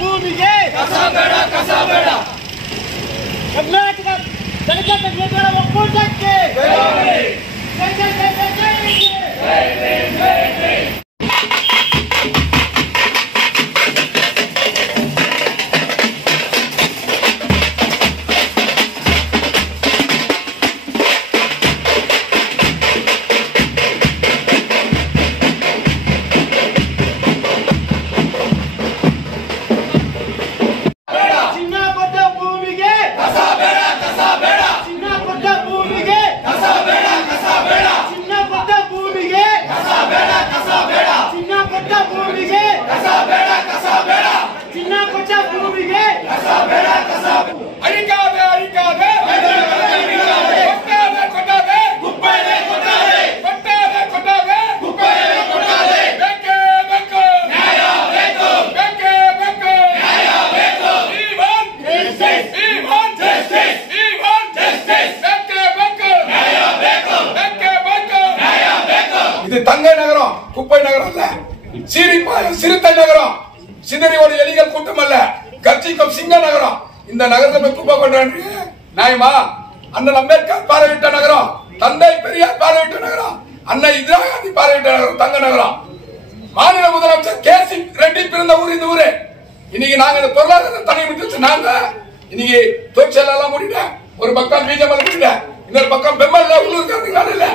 ಭೂಮಿಗೆ ಕರ್ನಾಟಕ ದಲಿತ ಸಂಘಟನೆಗಳ ಒಕ್ಕೂಟಕ್ಕೆ ಇದು ತಂಗೈ ನಗರ ಕುಪ್ಪೈ ನಗರ ಅಲ್ಲ ಸಿರಿತೈ ನಗರ ಸಿದರಿವಾಡಿ ಎಲಿಗಲ್ ಕುಟುಂಬಲ್ಲ ಗರ್ಜಿ ಕಪ್ ಸಿಂಗ ನಗರ இந்த நகரத்தை குப்பை பண்றாங்க நியாயமா? அண்ணன் அம்பேத்கர் பார்வையிட்ட நகரம், தந்தை பெரியார் பார்வையிட்ட நகரம், அண்ணன் இந்திரா காந்தி பார்வையிட்ட நகரம் தங்க நகரம். மாநில முதலமைச்சர் கேசி ரெட்டி பிறந்த ஊர் இந்த ஊரு. இன்னைக்கு நாங்க இந்த பொருளாதார தனி விட்டு நாங்க இன்னைக்கு தொழிற்சாலை எல்லாம் முடியல. ஒரு பக்கம் பிஜேபி முடியல, இன்னொரு பக்கம் பெம்மல்ல உள்ளூர்காரங்க வேலை இல்ல.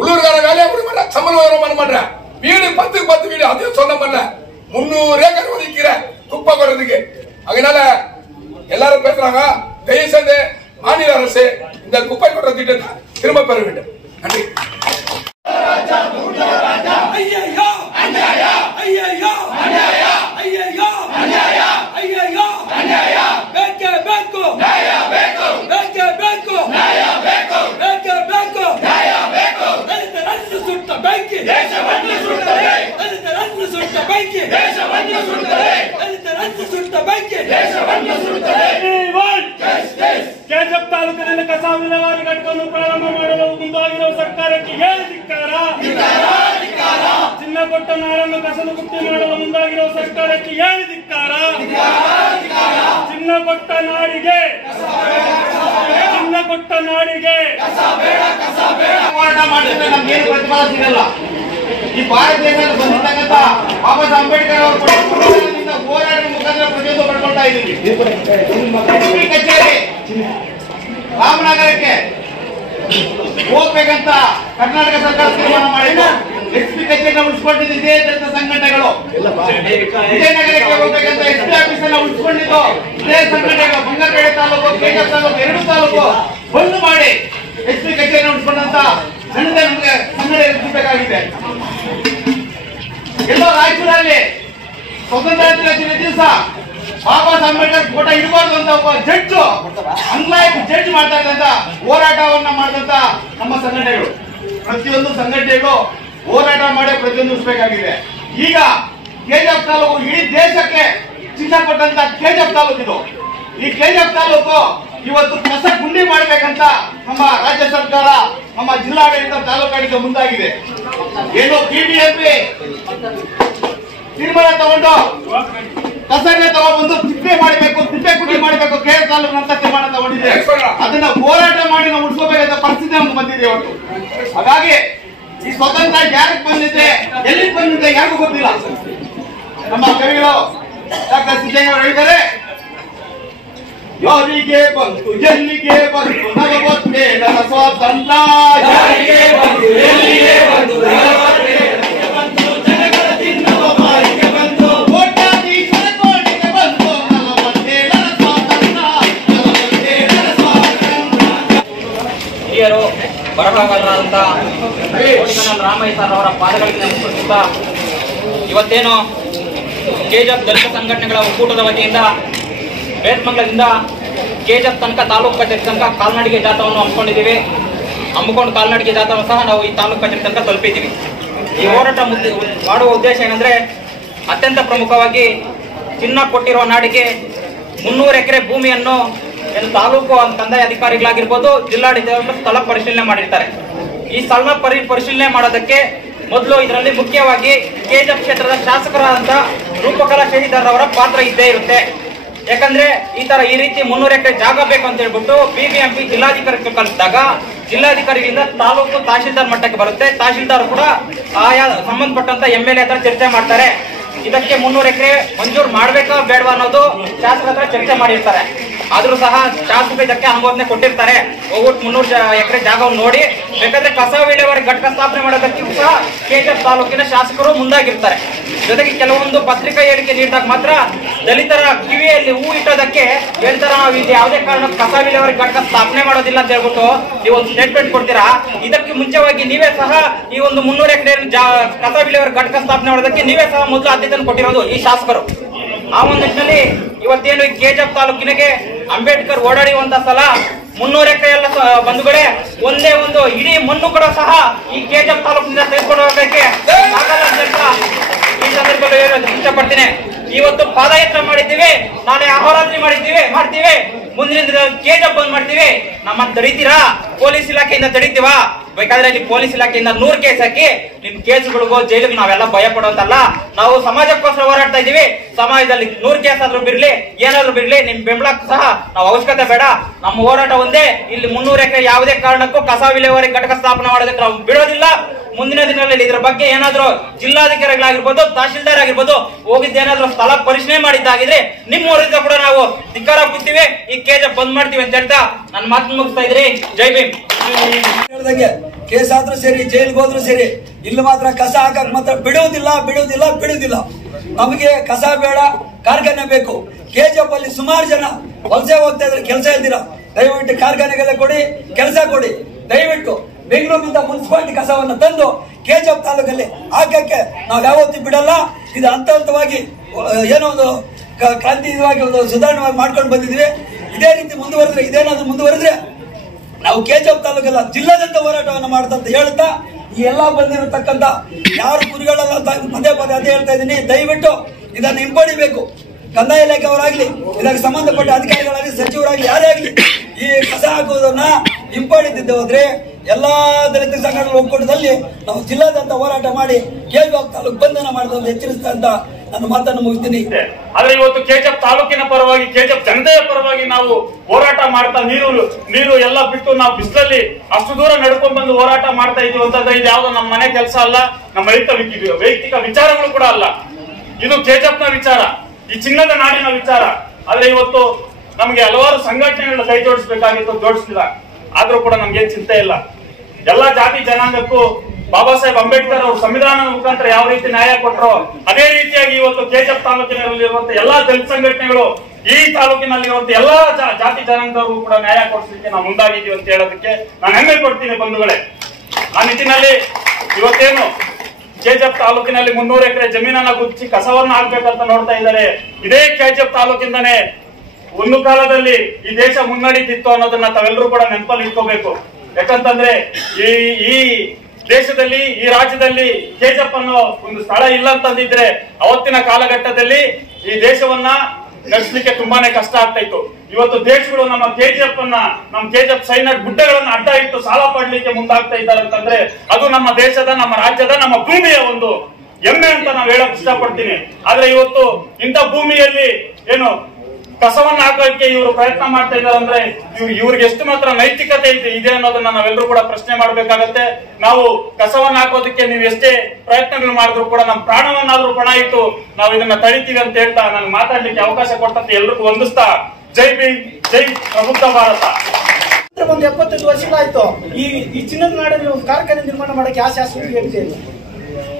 உள்ளூர்கார வேலையை விட மாட்டேன், சம்பளம் வர பண்ண மாட்டேன். வீடு 10 வீடு அதையும் சொன்ன பண்ணல. 300 ஏக்கர் ஒதுக்கிற குப்பை போடுறதுக்கு. அதனால எல்லாரும் பேசுறாங்க, தயவு செய்து மாநில அரசு இந்த குப்பை கொட்டுற திட்டத்தை திரும்ப பெற வேண்டும். நன்றி. ಕೆಜಪ್ ತಾಲೂಕಿನಲ್ಲಿ ಕಸ ವಿಲೇವಾರಿ ಘಟಕವನ್ನು ಪ್ರಾರಂಭ ಮಾಡಲು ಮುಂದಾಗಿರುವ ಸರ್ಕಾರಕ್ಕೆ ಏನು ಧಿಕ್ಕಾರ? ಚಿನ್ನಕೊಟ್ಟ ನಾಡನ್ನು ಕಸಲು ಗುಪ್ತಿ ಮಾಡಲು ಮುಂದಾಗಿರುವ ಸರ್ಕಾರಕ್ಕೆ ಏನು ಧಿಕ್ಕಾರ? ಚಿನ್ನಕೊಟ್ಟ ನಾಡಿಗೆ ಹೋರಾಟ ಮಾಡಿದ್ರೆ ನಮ್ಗೇನು ಪ್ರತಿಫಲ ಸಿಗಲ್ಲ. ಈ ಭಾರತ ದೇಶದಲ್ಲಿ ಬಂದಿರ್ತಕ್ಕಂಥ ಬಾಬಾ ಸಾಹೇಬ್ ಅಂಬೇಡ್ಕರ್ ಅವರು ಹೋರಾಟದ ಮುಖಾಂತರ ಪ್ರತಿಯೊಂದು ಪಡ್ಕೊಳ್ತಾ ಇದ್ದೀವಿ. ಕಚೇರಿ ರಾಮನಗರಕ್ಕೆ ಹೋಗ್ಬೇಕಂತ ಕರ್ನಾಟಕ ಸರ್ಕಾರ ತೀರ್ಮಾನ ಮಾಡಿದ್ದು. ಎಸ್ಪಿ ಕಚೇರಿನ ಉಳಿಸ್ಕೊಂಡಿದ್ದು ಇದೇ ದಲಿತ ಸಂಘಟನೆಗಳು. ವಿಜಯನಗರಕ್ಕೆ ಹೋಗ್ಬೇಕಂತ ಎಸ್ಪಿ ಆಫೀಸ್ ಅನ್ನ ಉಳಿಸ್ಕೊಂಡಿದ್ದು ಇದೇ ಸಂಘಟನೆಗಳು. ಬಂಗಾರಪೇಟೆ ತಾಲೂಕು, ಕೆಜಪ್ ತಾಲೂಕು, 2 ತಾಲೂಕು ಬಂದ್ ಮಾಡಿ ಎಸ್ಪಿ ಕಚೇರಿನ ಉಳಿಸ್ಕೊಂಡಂತ ಜನತೆ ನಮಗೆ ಸಂಘಟನೆ ರಚಿಸಬೇಕಾಗಿದೆ. ಎಲ್ಲೋ ರಾಯಚೂರಲ್ಲಿ ಸ್ವತಂತ್ರ ದಿನ ದಿವಸ ಬಾಬಾ ಸಾಹೇಬ್ ಅಂಬೇಡ್ಕರ್ ಫೋಟೋ ಇಡಬಾರ್ದು ಅಂತ ಒಬ್ಬ ಜಡ್ಜ್ ಅನ್ಲಾಯಕ್ ಜಡ್ಜ್ ಮಾಡ್ತಾ ಇದ್ದಂತ ಹೋರಾಟವನ್ನ ಮಾಡಿದಂತ ನಮ್ಮ ಸಂಘಟನೆಗಳು, ಪ್ರತಿಯೊಂದು ಸಂಘಟನೆಗಳು ಹೋರಾಟ ಮಾಡಿ ಪ್ರತಿಯೊಂದಿಸಬೇಕಾಗಿದೆ. ಈಗ ಕೆಜಪ್ ತಾಲೂಕು ಇಡೀ ದೇಶಕ್ಕೆ ಶಿಕ್ಷೆ ಕೊಟ್ಟಂತ ಕೆಜಪ್ ತಾಲೂಕಿದು. ಈ ಕೆಜಪ್ ತಾಲೂಕು ಇವತ್ತು ಕಸ ಗುಂಡಿ ಮಾಡಬೇಕಂತ ನಮ್ಮ ರಾಜ್ಯ ಸರ್ಕಾರ, ನಮ್ಮ ಜಿಲ್ಲಾಡಳಿತ, ತಾಲೂಕಾಡಳಿತ ಮುಂದಾಗಿದೆ. ಏನು ಬಿಬಿಎಂಪಿ ತೀರ್ಮಾನ ತಗೊಂಡು ಕಸನ ತಗೊಂಡ್ಬಂದು ತಿಪ್ಪೆ ಮಾಡಬೇಕು, ತಿಪ್ಪೆ ಗುಂಡಿ ಮಾಡಬೇಕು, ಕೆಜಪ್ ತಾಲೂಕು ಅಂತ ತೀರ್ಮಾನ ತಗೊಂಡಿದೆ. ಅದನ್ನ ಹೋರಾಟ ಮಾಡಿ ನಾವು ಉಳಿಸಬೇಕಾದ ಪರಿಸ್ಥಿತಿ ನಮ್ಗೆ ಬಂದಿದೆ ಇವತ್ತು. ಹಾಗಾಗಿ ಈ ಸ್ವತಂತ್ರ ಯಾರಿಗೆ ಬಂದಿದೆ, ಎಲ್ಲಿಗೆ ಬಂದಿದೆ ಯಾರಿಗೂ ಗೊತ್ತಿಲ್ಲ. ನಮ್ಮ ಕವಿಗಳು ಡಾಕ್ಟರ್ ಸಿದ್ದಯ್ಯ ಹೇಳಿದ್ದಾರೆ, ಯಾರಿಗೆ ಬಂತು ಎಲ್ಲಿಗೆ ಬಂತು 47ರ ಸ್ವಾತಂತ್ರ್ಯ, ಯಾರಿಗೆ ಬಂತು ಎಲ್ಲಿಗೆ ಬಂತು 47ರ ಬಂತು, ಜನಗಳ ತಿನ್ನುವ ಬಾಯಿಗೆ ಬಂತು, ಕೋಟ್ಯಾಧೀಶರ ಕೋಟೆಗೆ ಬಂತು 47ರ ಸ್ವಾತಂತ್ರ್ಯ, 47ರ ಸ್ವಾತಂತ್ರ್ಯ. ಹಿರಿಯರು ಬರಹಗಾರರಾದಂಥ ಕೋಡಿಕನಲ್ ರಾಮಯ್ಯ ಸರ್ ಅವರ ಪಾದಗಳಿಗೆ ನಮಸ್ಕರಿಸುತ್ತಾ ಇವತ್ತೇನು ಕೆಜಪ್ ದಲಿತ ಸಂಘಟನೆಗಳ ಒಕ್ಕೂಟದ ವತಿಯಿಂದ ಬೇತ್ಮಂಗಲದಿಂದ ಕೆಜಪ್ ತನಕ ತಾಲೂಕು ಕಚೇರಿ ತನಕ ಕಾಲ್ನಡಿಗೆ ಜಾಥಾವನ್ನು ಹಮ್ಮಿಕೊಂಡಿದ್ದೀವಿ. ಹಮ್ಮಿಕೊಂಡು ಕಾಲ್ನಡಿಗೆ ಜಾಥಾವನ್ನು ಸಹ ನಾವು ಈ ತಾಲೂಕು ಕಚೇರಿ ತನಕ ತಲುಪಿದ್ದೀವಿ. ಈ ಹೋರಾಟ ಮಾಡುವ ಉದ್ದೇಶ ಏನಂದರೆ, ಅತ್ಯಂತ ಪ್ರಮುಖವಾಗಿ ಚಿನ್ನ ಕೊಟ್ಟಿರುವ ನಾಡಿಗೆ 300 ಎಕರೆ ಭೂಮಿಯನ್ನು ತಾಲೂಕು ಕಂದಾಯ ಅಧಿಕಾರಿಗಳಾಗಿರ್ಬೋದು, ಜಿಲ್ಲಾಡಳಿತ ಸ್ಥಳ ಪರಿಶೀಲನೆ ಮಾಡಿರ್ತಾರೆ. ಈ ಸ್ಥಳ ಪರಿಶೀಲನೆ ಮಾಡೋದಕ್ಕೆ ಮೊದಲು ಇದರಲ್ಲಿ ಮುಖ್ಯವಾಗಿ ಕೆಜಿಎಫ್ ಕ್ಷೇತ್ರದ ಶಾಸಕರಾದಂತ ರೂಪಕಲಾ ಶಶಿಧರ್ ಅವರ ಪಾತ್ರ ಇದ್ದೇ ಇರುತ್ತೆ. ಯಾಕಂದ್ರೆ ಈ ರೀತಿ 300 ಎಕರೆ ಜಾಗ ಬೇಕು ಅಂತ ಹೇಳ್ಬಿಟ್ಟು ಬಿಬಿಎಂಪಿ ಜಿಲ್ಲಾಧಿಕಾರಿ ಕಳಿಸಿದಾಗ ಜಿಲ್ಲಾಧಿಕಾರಿಗಳಿಂದ ತಾಲೂಕು ತಹಶೀಲ್ದಾರ್ ಮಟ್ಟಕ್ಕೆ ಬರುತ್ತೆ. ತಹಶೀಲ್ದಾರ್ ಕೂಡ ಆಯಾ ಸಂಬಂಧಪಟ್ಟಂತ MLA ಹತ್ರ ಚರ್ಚೆ ಮಾಡ್ತಾರೆ. ಇದಕ್ಕೆ 300 ಎಕರೆ ಮಂಜೂರು ಮಾಡ್ಬೇಕಾ ಬೇಡವಾ ಅನ್ನೋದು ಶಾಸಕರ ಹತ್ರ ಚರ್ಚೆ ಮಾಡಿರ್ತಾರೆ. ಆದ್ರೂ ಸಹ ಶಾಸಕ ಇದಕ್ಕೆ ಅನುಮೋದನೆ ಕೊಟ್ಟಿರ್ತಾರೆ. ಒಟ್ಟು 300 ಎಕರೆ ಜಾಗವನ್ನು ನೋಡಿ ಬೇಕಾದ್ರೆ ಕಸ ವಿಲೇವಾರಿ ಘಟಕ ಸ್ಥಾಪನೆ ಮಾಡೋದಕ್ಕೆ ಸಹ ಕೆಜಿಎಫ್ ತಾಲೂಕಿನ ಶಾಸಕರು ಮುಂದಾಗಿರ್ತಾರೆ. ಜೊತೆಗೆ ಕೆಲವೊಂದು ಪತ್ರಿಕಾ ಹೇಳಿಕೆ ನೀಡಿದಾಗ ಮಾತ್ರ ದಲಿತರ ಕಿವಿಯಲ್ಲಿ ಹೂ ಇಟ್ಟೋದಕ್ಕೆ ಹೇಳ್ತಾರ, ನಾವು ಇದು ಯಾವುದೇ ಕಾರಣ ಕಸ ವಿಲೇವಾರಿ ಘಟಕ ಸ್ಥಾಪನೆ ಮಾಡೋದಿಲ್ಲ ಅಂತ ಹೇಳ್ಬಿಟ್ಟು ನೀವು ಒಂದು ಸ್ಟೇಟ್ಮೆಂಟ್ ಕೊಡ್ತೀರಾ. ಇದಕ್ಕೆ ಮುಂಚೆವಾಗಿ ನೀವೇ ಸಹ ಈ ಒಂದು 300 ಎಕರೆ ಕಸ ವಿಲೇವಾರಿ ಘಟಕ ಸ್ಥಾಪನೆ ಮಾಡೋದಕ್ಕೆ ನೀವೇ ಸಹ ಮೊದಲು ಆದ್ಯತೆಯನ್ನು ಕೊಟ್ಟಿರೋದು ಈ ಶಾಸಕರು. ಆ ಒಂದು ನಿಟ್ಟಿನಲ್ಲಿ ಇವತ್ತೇನು ಈ ಕೆಜಿಎಫ್ ತಾಲೂಕಿನಿಗೆ ಅಂಬೇಡ್ಕರ್ ಓಡಾಡಿರುವಂತ ಸ್ಥಳ 300 ಎಕರೆ ಎಲ್ಲ ಬಂಧುಗಳೇ, ಒಂದೇ ಒಂದು ಇಡೀ ಮಣ್ಣು ಕೂಡ ಸಹ ಈ ಕೆಜಿಎಫ್ ತಾಲೂಕಿನಿಂದ ತೆಗೆದುಕೊಂಡು ಹೋಗೋದಕ್ಕೆ ಆಗಲ್ಲ ಅಂತ ಈ ಸಂದರ್ಭದಲ್ಲಿ ಹೇಳೋದು ಇಷ್ಟಪಡ್ತೀನಿ. ಇವತ್ತು ಪಾದಯಾತ್ರೆ ಮಾಡಿದ್ದೀವಿ, ನಾಳೆ ಅಹೋರಾತ್ರಿ ಮಾಡ್ತೀವಿ, ಮುಂದಿನ ದಿನ ಕೆಜಿಎಫ್ ಬಂದ್ ಮಾಡ್ತೀವಿ. ನಮ್ಮ ತಡೀತೀರಾ? ಪೊಲೀಸ್ ಇಲಾಖೆಯಿಂದ ತಡೀತೀವಾ? ಬೇಕಾದ್ರೆ ಇಲ್ಲಿ ಪೊಲೀಸ್ ಇಲಾಖೆಯಿಂದ 100 ಕೇಸ್ ಹಾಕಿ ನಿಮ್ ಕೇಸ್ಗಳಿಗೋ ಜೈಲಿಗೆ ನಾವೆಲ್ಲ ಭಯ ಪಡುವಂತಲ್ಲ. ನಾವು ಸಮಾಜಕ್ಕೋಸ್ಕರ ಹೋರಾಡ್ತಾ ಇದೀವಿ. ಸಮಾಜದಲ್ಲಿ 100 ಕೇಸ್ ಆದ್ರೂ ಬಿರ್ಲಿ, ಏನಾದ್ರೂ ಬಿರ್ಲಿ, ನಿಮ್ ಬೆಂಬಲಕ್ಕೆ ಸಹ ನಾವು ಅವಶ್ಯಕತೆ ಬೇಡ. ನಮ್ಮ ಹೋರಾಟ ಒಂದೇ, ಇಲ್ಲಿ 300 ಎಕರೆ ಯಾವುದೇ ಕಾರಣಕ್ಕೂ ಕಸ ವಿಲೇವಾರಿ ಘಟಕ ಸ್ಥಾಪನೆ ಮಾಡೋದಕ್ಕೆ ನಾವು ಬಿಡೋದಿಲ್ಲ. ಮುಂದಿನ ದಿನಗಳಲ್ಲಿ ಇದರ ಬಗ್ಗೆ ಏನಾದ್ರೂ ಜಿಲ್ಲಾಧಿಕಾರಿಗಳಾಗಿರ್ಬೋದು, ತಹಶೀಲ್ದಾರ್ ಆಗಿರ್ಬೋದು ಹೋಗಿದ್ದೇನಾದ್ರೂ ಸ್ಥಳ ಪರಿಶೀಲನೆ ಮಾಡಿದ್ದಾಗಿದ್ರೆ ನಿಮ್ಮ ಊರಿಂದ ಕೂಡ ನಾವು ಧಿಕ್ಕಾರ ಕೊಡ್ತೀವಿ, ಈ ಕೆಜಿಎಫ್ ಬಂದ್ ಮಾಡ್ತೀವಿ ಅಂತ ಹೇಳ್ತಾ ನನ್ನ ಮಾತು ಮುಗಿಸ್ತಾ ಇದ್ರಿ. ಜೈ ಭೀಮ್. ಹೇಳ್ದಂಗೆ ಕೇಸ್ ಆದ್ರೂ ಸರಿ, ಜೈಲ್ಗೆ ಹೋದ್ರು ಸರಿ, ಇಲ್ಲಿ ಮಾತ್ರ ಕಸ ಹಾಕಕ್ ಮಾತ್ರ ಬಿಡುವುದಿಲ್ಲ. ನಮಗೆ ಕಸ ಬೇಡ, ಕಾರ್ಖಾನೆ ಬೇಕು. ಕೆಜಿಎಫ್ ಅಲ್ಲಿ ಸುಮಾರು ಜನ ವಲಸೆ ಹೋಗ್ತಾ ಇದ್ರೆ ಕೆಲಸ ಇಲ್ದಿರ, ದಯವಿಟ್ಟು ಕಾರ್ಖಾನೆಗೆಲ್ಲ ಕೊಡಿ, ಕೆಲಸ ಕೊಡಿ. ದಯವಿಟ್ಟು ಬೆಂಗಳೂರಿನಿಂದ ಮುನ್ಸಿಪಾಲಿಟಿ ಕಸವನ್ನು ತಂದು ಕೆಜಿಎಫ್ ತಾಲೂಕಲ್ಲಿ ಹಾಕಕ್ಕೆ ನಾವು ಯಾವತ್ತೂ ಬಿಡಲ್ಲ. ಇದು ಹಂತ ಹಂತವಾಗಿ ಏನೋ ಒಂದು ಕ್ರಾಂತಿಯುತವಾಗಿ ಒಂದು ಸುಧಾರಣೆ ಮಾಡ್ಕೊಂಡು ಬಂದಿದ್ವಿ. ಇದೇ ರೀತಿ ಮುಂದುವರೆದ್ರೆ ನಾವು ಕೆಜಿಎಫ್ ತಾಲೂಕಲ್ಲ ಜಿಲ್ಲಾದ್ಯಂತ ಹೋರಾಟವನ್ನು ಮಾಡ್ತಂತ ಹೇಳ್ತಾ ಈ ಎಲ್ಲಾ ಬಂದಿರತಕ್ಕಂತ ಯಾರು ಕುರಿಗಳೆಲ್ಲ ಪದೇ ಅದೇ ಹೇಳ್ತಾ ಇದ್ದೀನಿ, ದಯವಿಟ್ಟು ಇದನ್ನು ಹಿಂಪಡಿಬೇಕು. ಕಂದಾಯ ಇಲಾಖೆಯವರಾಗ್ಲಿ, ಇದಕ್ಕೆ ಸಂಬಂಧಪಟ್ಟ ಅಧಿಕಾರಿಗಳಾಗಲಿ, ಸಚಿವರಾಗ್ಲಿ, ಯಾರೇ ಆಗ್ಲಿ ಈ ಕಸ ಹಾಕುವುದನ್ನ ಹಿಂಪಡಿತಿದ್ದೆ ಹೋದ್ರೆ ಎಲ್ಲಾ ದಲಿತ ಸಂಘಟನೆಗಳ ಒಕ್ಕೂಟದಲ್ಲಿ ನಾವು ಜಿಲ್ಲಾದ್ಯಂತ ಹೋರಾಟ ಮಾಡಿ ಕೆಜಿಎಫ್ ತಾಲೂಕು ಬಂಧನ ಮಾಡೋದನ್ನು ಎಚ್ಚರಿಸ್ತಾ ಅಂತ ನನ್ನ ಮಾತನ್ನು ಮುಗಿಸ್ತೀನಿ. ಆದ್ರೆ ಇವತ್ತು ಕೆಜಿಎಫ್ ತಾಲೂಕಿನ ಪರವಾಗಿ, ಕೆಜಿಎಫ್ ಜನತೆಯ ಪರವಾಗಿ ನಾವು ಹೋರಾಟ ಮಾಡ್ತಾ ನೀರು ಎಲ್ಲ ಬಿಟ್ಟು ನಾವು ಬಿಸಿಲಲ್ಲಿ ಅಷ್ಟು ದೂರ ನಡ್ಕೊಂಡ್ ಬಂದು ಹೋರಾಟ ಮಾಡ್ತಾ ಇದೀವಿ ಅಂತಂದ್ರೆ ಇದು ಯಾವ್ದು ನಮ್ಮ ಮನೆ ಕೆಲಸ ಅಲ್ಲ, ನಮ್ಮ ವೈಯಕ್ತಿಕ ವಿಚಾರಗಳು ಕೂಡ ಅಲ್ಲ. ಇದು ಕೆಜಿಎಫ್ ನ ವಿಚಾರ, ಈ ಚಿನ್ನದ ನಾಡಿನ ವಿಚಾರ. ಆದ್ರೆ ಇವತ್ತು ನಮ್ಗೆ ಹಲವಾರು ಸಂಘಟನೆಗಳನ್ನ ಕೈ ಜೋಡಿಸಬೇಕಾಗಿತ್ತು, ಜೋಡಿಸಿಲ್ಲ. ಆದ್ರೂ ಕೂಡ ನಮ್ಗೆ ಚಿಂತೆ ಇಲ್ಲ. ಎಲ್ಲಾ ಜಾತಿ ಜನಾಂಗಕ್ಕೂ ಬಾಬಾ ಸಾಹೇಬ್ ಅಂಬೇಡ್ಕರ್ ಅವರು ಸಂವಿಧಾನದ ಮುಖಾಂತರ ಯಾವ ರೀತಿ ನ್ಯಾಯ ಕೊಟ್ಟರು, ಅದೇ ರೀತಿಯಾಗಿ ಇವತ್ತು ಕೆಜಿಎಫ್ ತಾಲೂಕಿನಲ್ಲಿರುವಂತಹ ಎಲ್ಲಾ ದಲಿತ ಸಂಘಟನೆಗಳು, ಈ ತಾಲೂಕಿನಲ್ಲಿರುವಂತಹ ಎಲ್ಲಾ ಜಾತಿ ಜನಾಂಗದವ್ರಿಗೂ ಕೂಡ ನ್ಯಾಯ ಕೊಡಿಸಲಿಕ್ಕೆ ನಾವು ಮುಂದಾಗಿದ್ದೀವಿ ಅಂತ ಹೇಳೋದಕ್ಕೆ ನಾನು ಹೆಮ್ಮೆ ಪಡ್ತೀನಿ ಬಂಧುಗಳೇ. ಆ ನಿಟ್ಟಿನಲ್ಲಿ ಇವತ್ತೇನು ಕೆಜಿಎಫ್ ತಾಲೂಕಿನಲ್ಲಿ 300 ಎಕರೆ ಜಮೀನನ್ನ ಗುರುತಿಸಿ ಕಸವನ್ನ ಹಾಕ್ಬೇಕಂತ ನೋಡ್ತಾ ಇದ್ದಾರೆ. ಇದೇ ಕೆಜಿಎಫ್ ತಾಲೂಕಿಂದಾನೇ ಒಂದು ಕಾಲದಲ್ಲಿ ಈ ದೇಶ ಮುನ್ನಡೀತಿತ್ತು ಅನ್ನೋದನ್ನ ತಾವೆಲ್ಲರೂ ಕೂಡ ನೆನಪಲ್ಲಿ ಇಟ್ಕೋಬೇಕು. ಯಾಕಂತಂದ್ರೆ ಈ ದೇಶದಲ್ಲಿ, ಈ ರಾಜ್ಯದಲ್ಲಿ ಕೆಜಿಎಫ್ ಅನ್ನೋ ಒಂದು ಸ್ಥಳ ಇಲ್ಲ ಅಂತಂದಿದ್ರೆ ಅವತ್ತಿನ ಕಾಲಘಟ್ಟದಲ್ಲಿ ಈ ದೇಶವನ್ನ ನಡೆಸಲಿಕ್ಕೆ ತುಂಬಾನೇ ಕಷ್ಟ ಆಗ್ತಾ ಇತ್ತು. ಇವತ್ತು ದೇಶಗಳು ನಮ್ಮ ಕೆಜಿಎಫ್ ಸೈನ್ಯ ಗುಡ್ಡಗಳನ್ನ ಅಡ್ಡ ಇಟ್ಟು ಸಾಲ ಪಡ್ಲಿಕ್ಕೆ ಮುಂದಾಗ್ತಾ ಇದ್ದಾರೆ ಅಂತಂದ್ರೆ ಅದು ನಮ್ಮ ದೇಶದ, ನಮ್ಮ ರಾಜ್ಯದ, ನಮ್ಮ ಭೂಮಿಯ ಒಂದು ಹೆಮ್ಮೆ ಅಂತ ನಾವು ಹೇಳಕ್ ಇಷ್ಟಪಡ್ತೀನಿ. ಆದ್ರೆ ಇವತ್ತು ಇಂಥ ಭೂಮಿಯಲ್ಲಿ ಏನು ಕಸವನ್ನ ಹಾಕೋಕೆ ಇವರು ಪ್ರಯತ್ನ ಮಾಡ್ತಾ ಇದ್ದಾರೆ ಅಂದ್ರೆ ಇವ್ರಿಗೆ ಎಷ್ಟು ಮಾತ್ರ ನೈತಿಕತೆ ಇದೆ ಅನ್ನೋದನ್ನ ನಾವೆಲ್ಲರೂ ಕೂಡ ಪ್ರಶ್ನೆ ಮಾಡ್ಬೇಕಾಗತ್ತೆ. ನಾವು ಕಸವನ್ನ ಹಾಕೋದಕ್ಕೆ ನೀವು ಎಷ್ಟೇ ಪ್ರಯತ್ನಗಳು ಮಾಡಿದ್ರು ಕೂಡ ನಮ್ಮ ಪ್ರಾಣವನ್ನಾದ್ರೂ ಪಣ ಇಟ್ಟು ನಾವು ಇದನ್ನ ತಡಿತೀವಿ ಅಂತ ಹೇಳ್ತಾ ನಾನು ಮಾತಾಡ್ಲಿಕ್ಕೆ ಅವಕಾಶ ಕೊಟ್ಟಂತೆ ಎಲ್ರಿಗೂ ವಂದಿಸ್ತಾ ಜೈ ಭೀಮ್, ಜೈ ಪ್ರಬುದ್ಧ ಭಾರತ. ಒಂದು 75 ವರ್ಷಗಳಾಯ್ತು ಈ ಚಿನ್ನದ ನಾಡಲ್ಲಿ ಒಂದು ಕಾರ್ಖಾನೆ ನಿರ್ಮಾಣ ಮಾಡಕ್ಕೆ ಆ ಶಾಸಕರಿಗೆ ಹೇಳ್ತೇನೆ.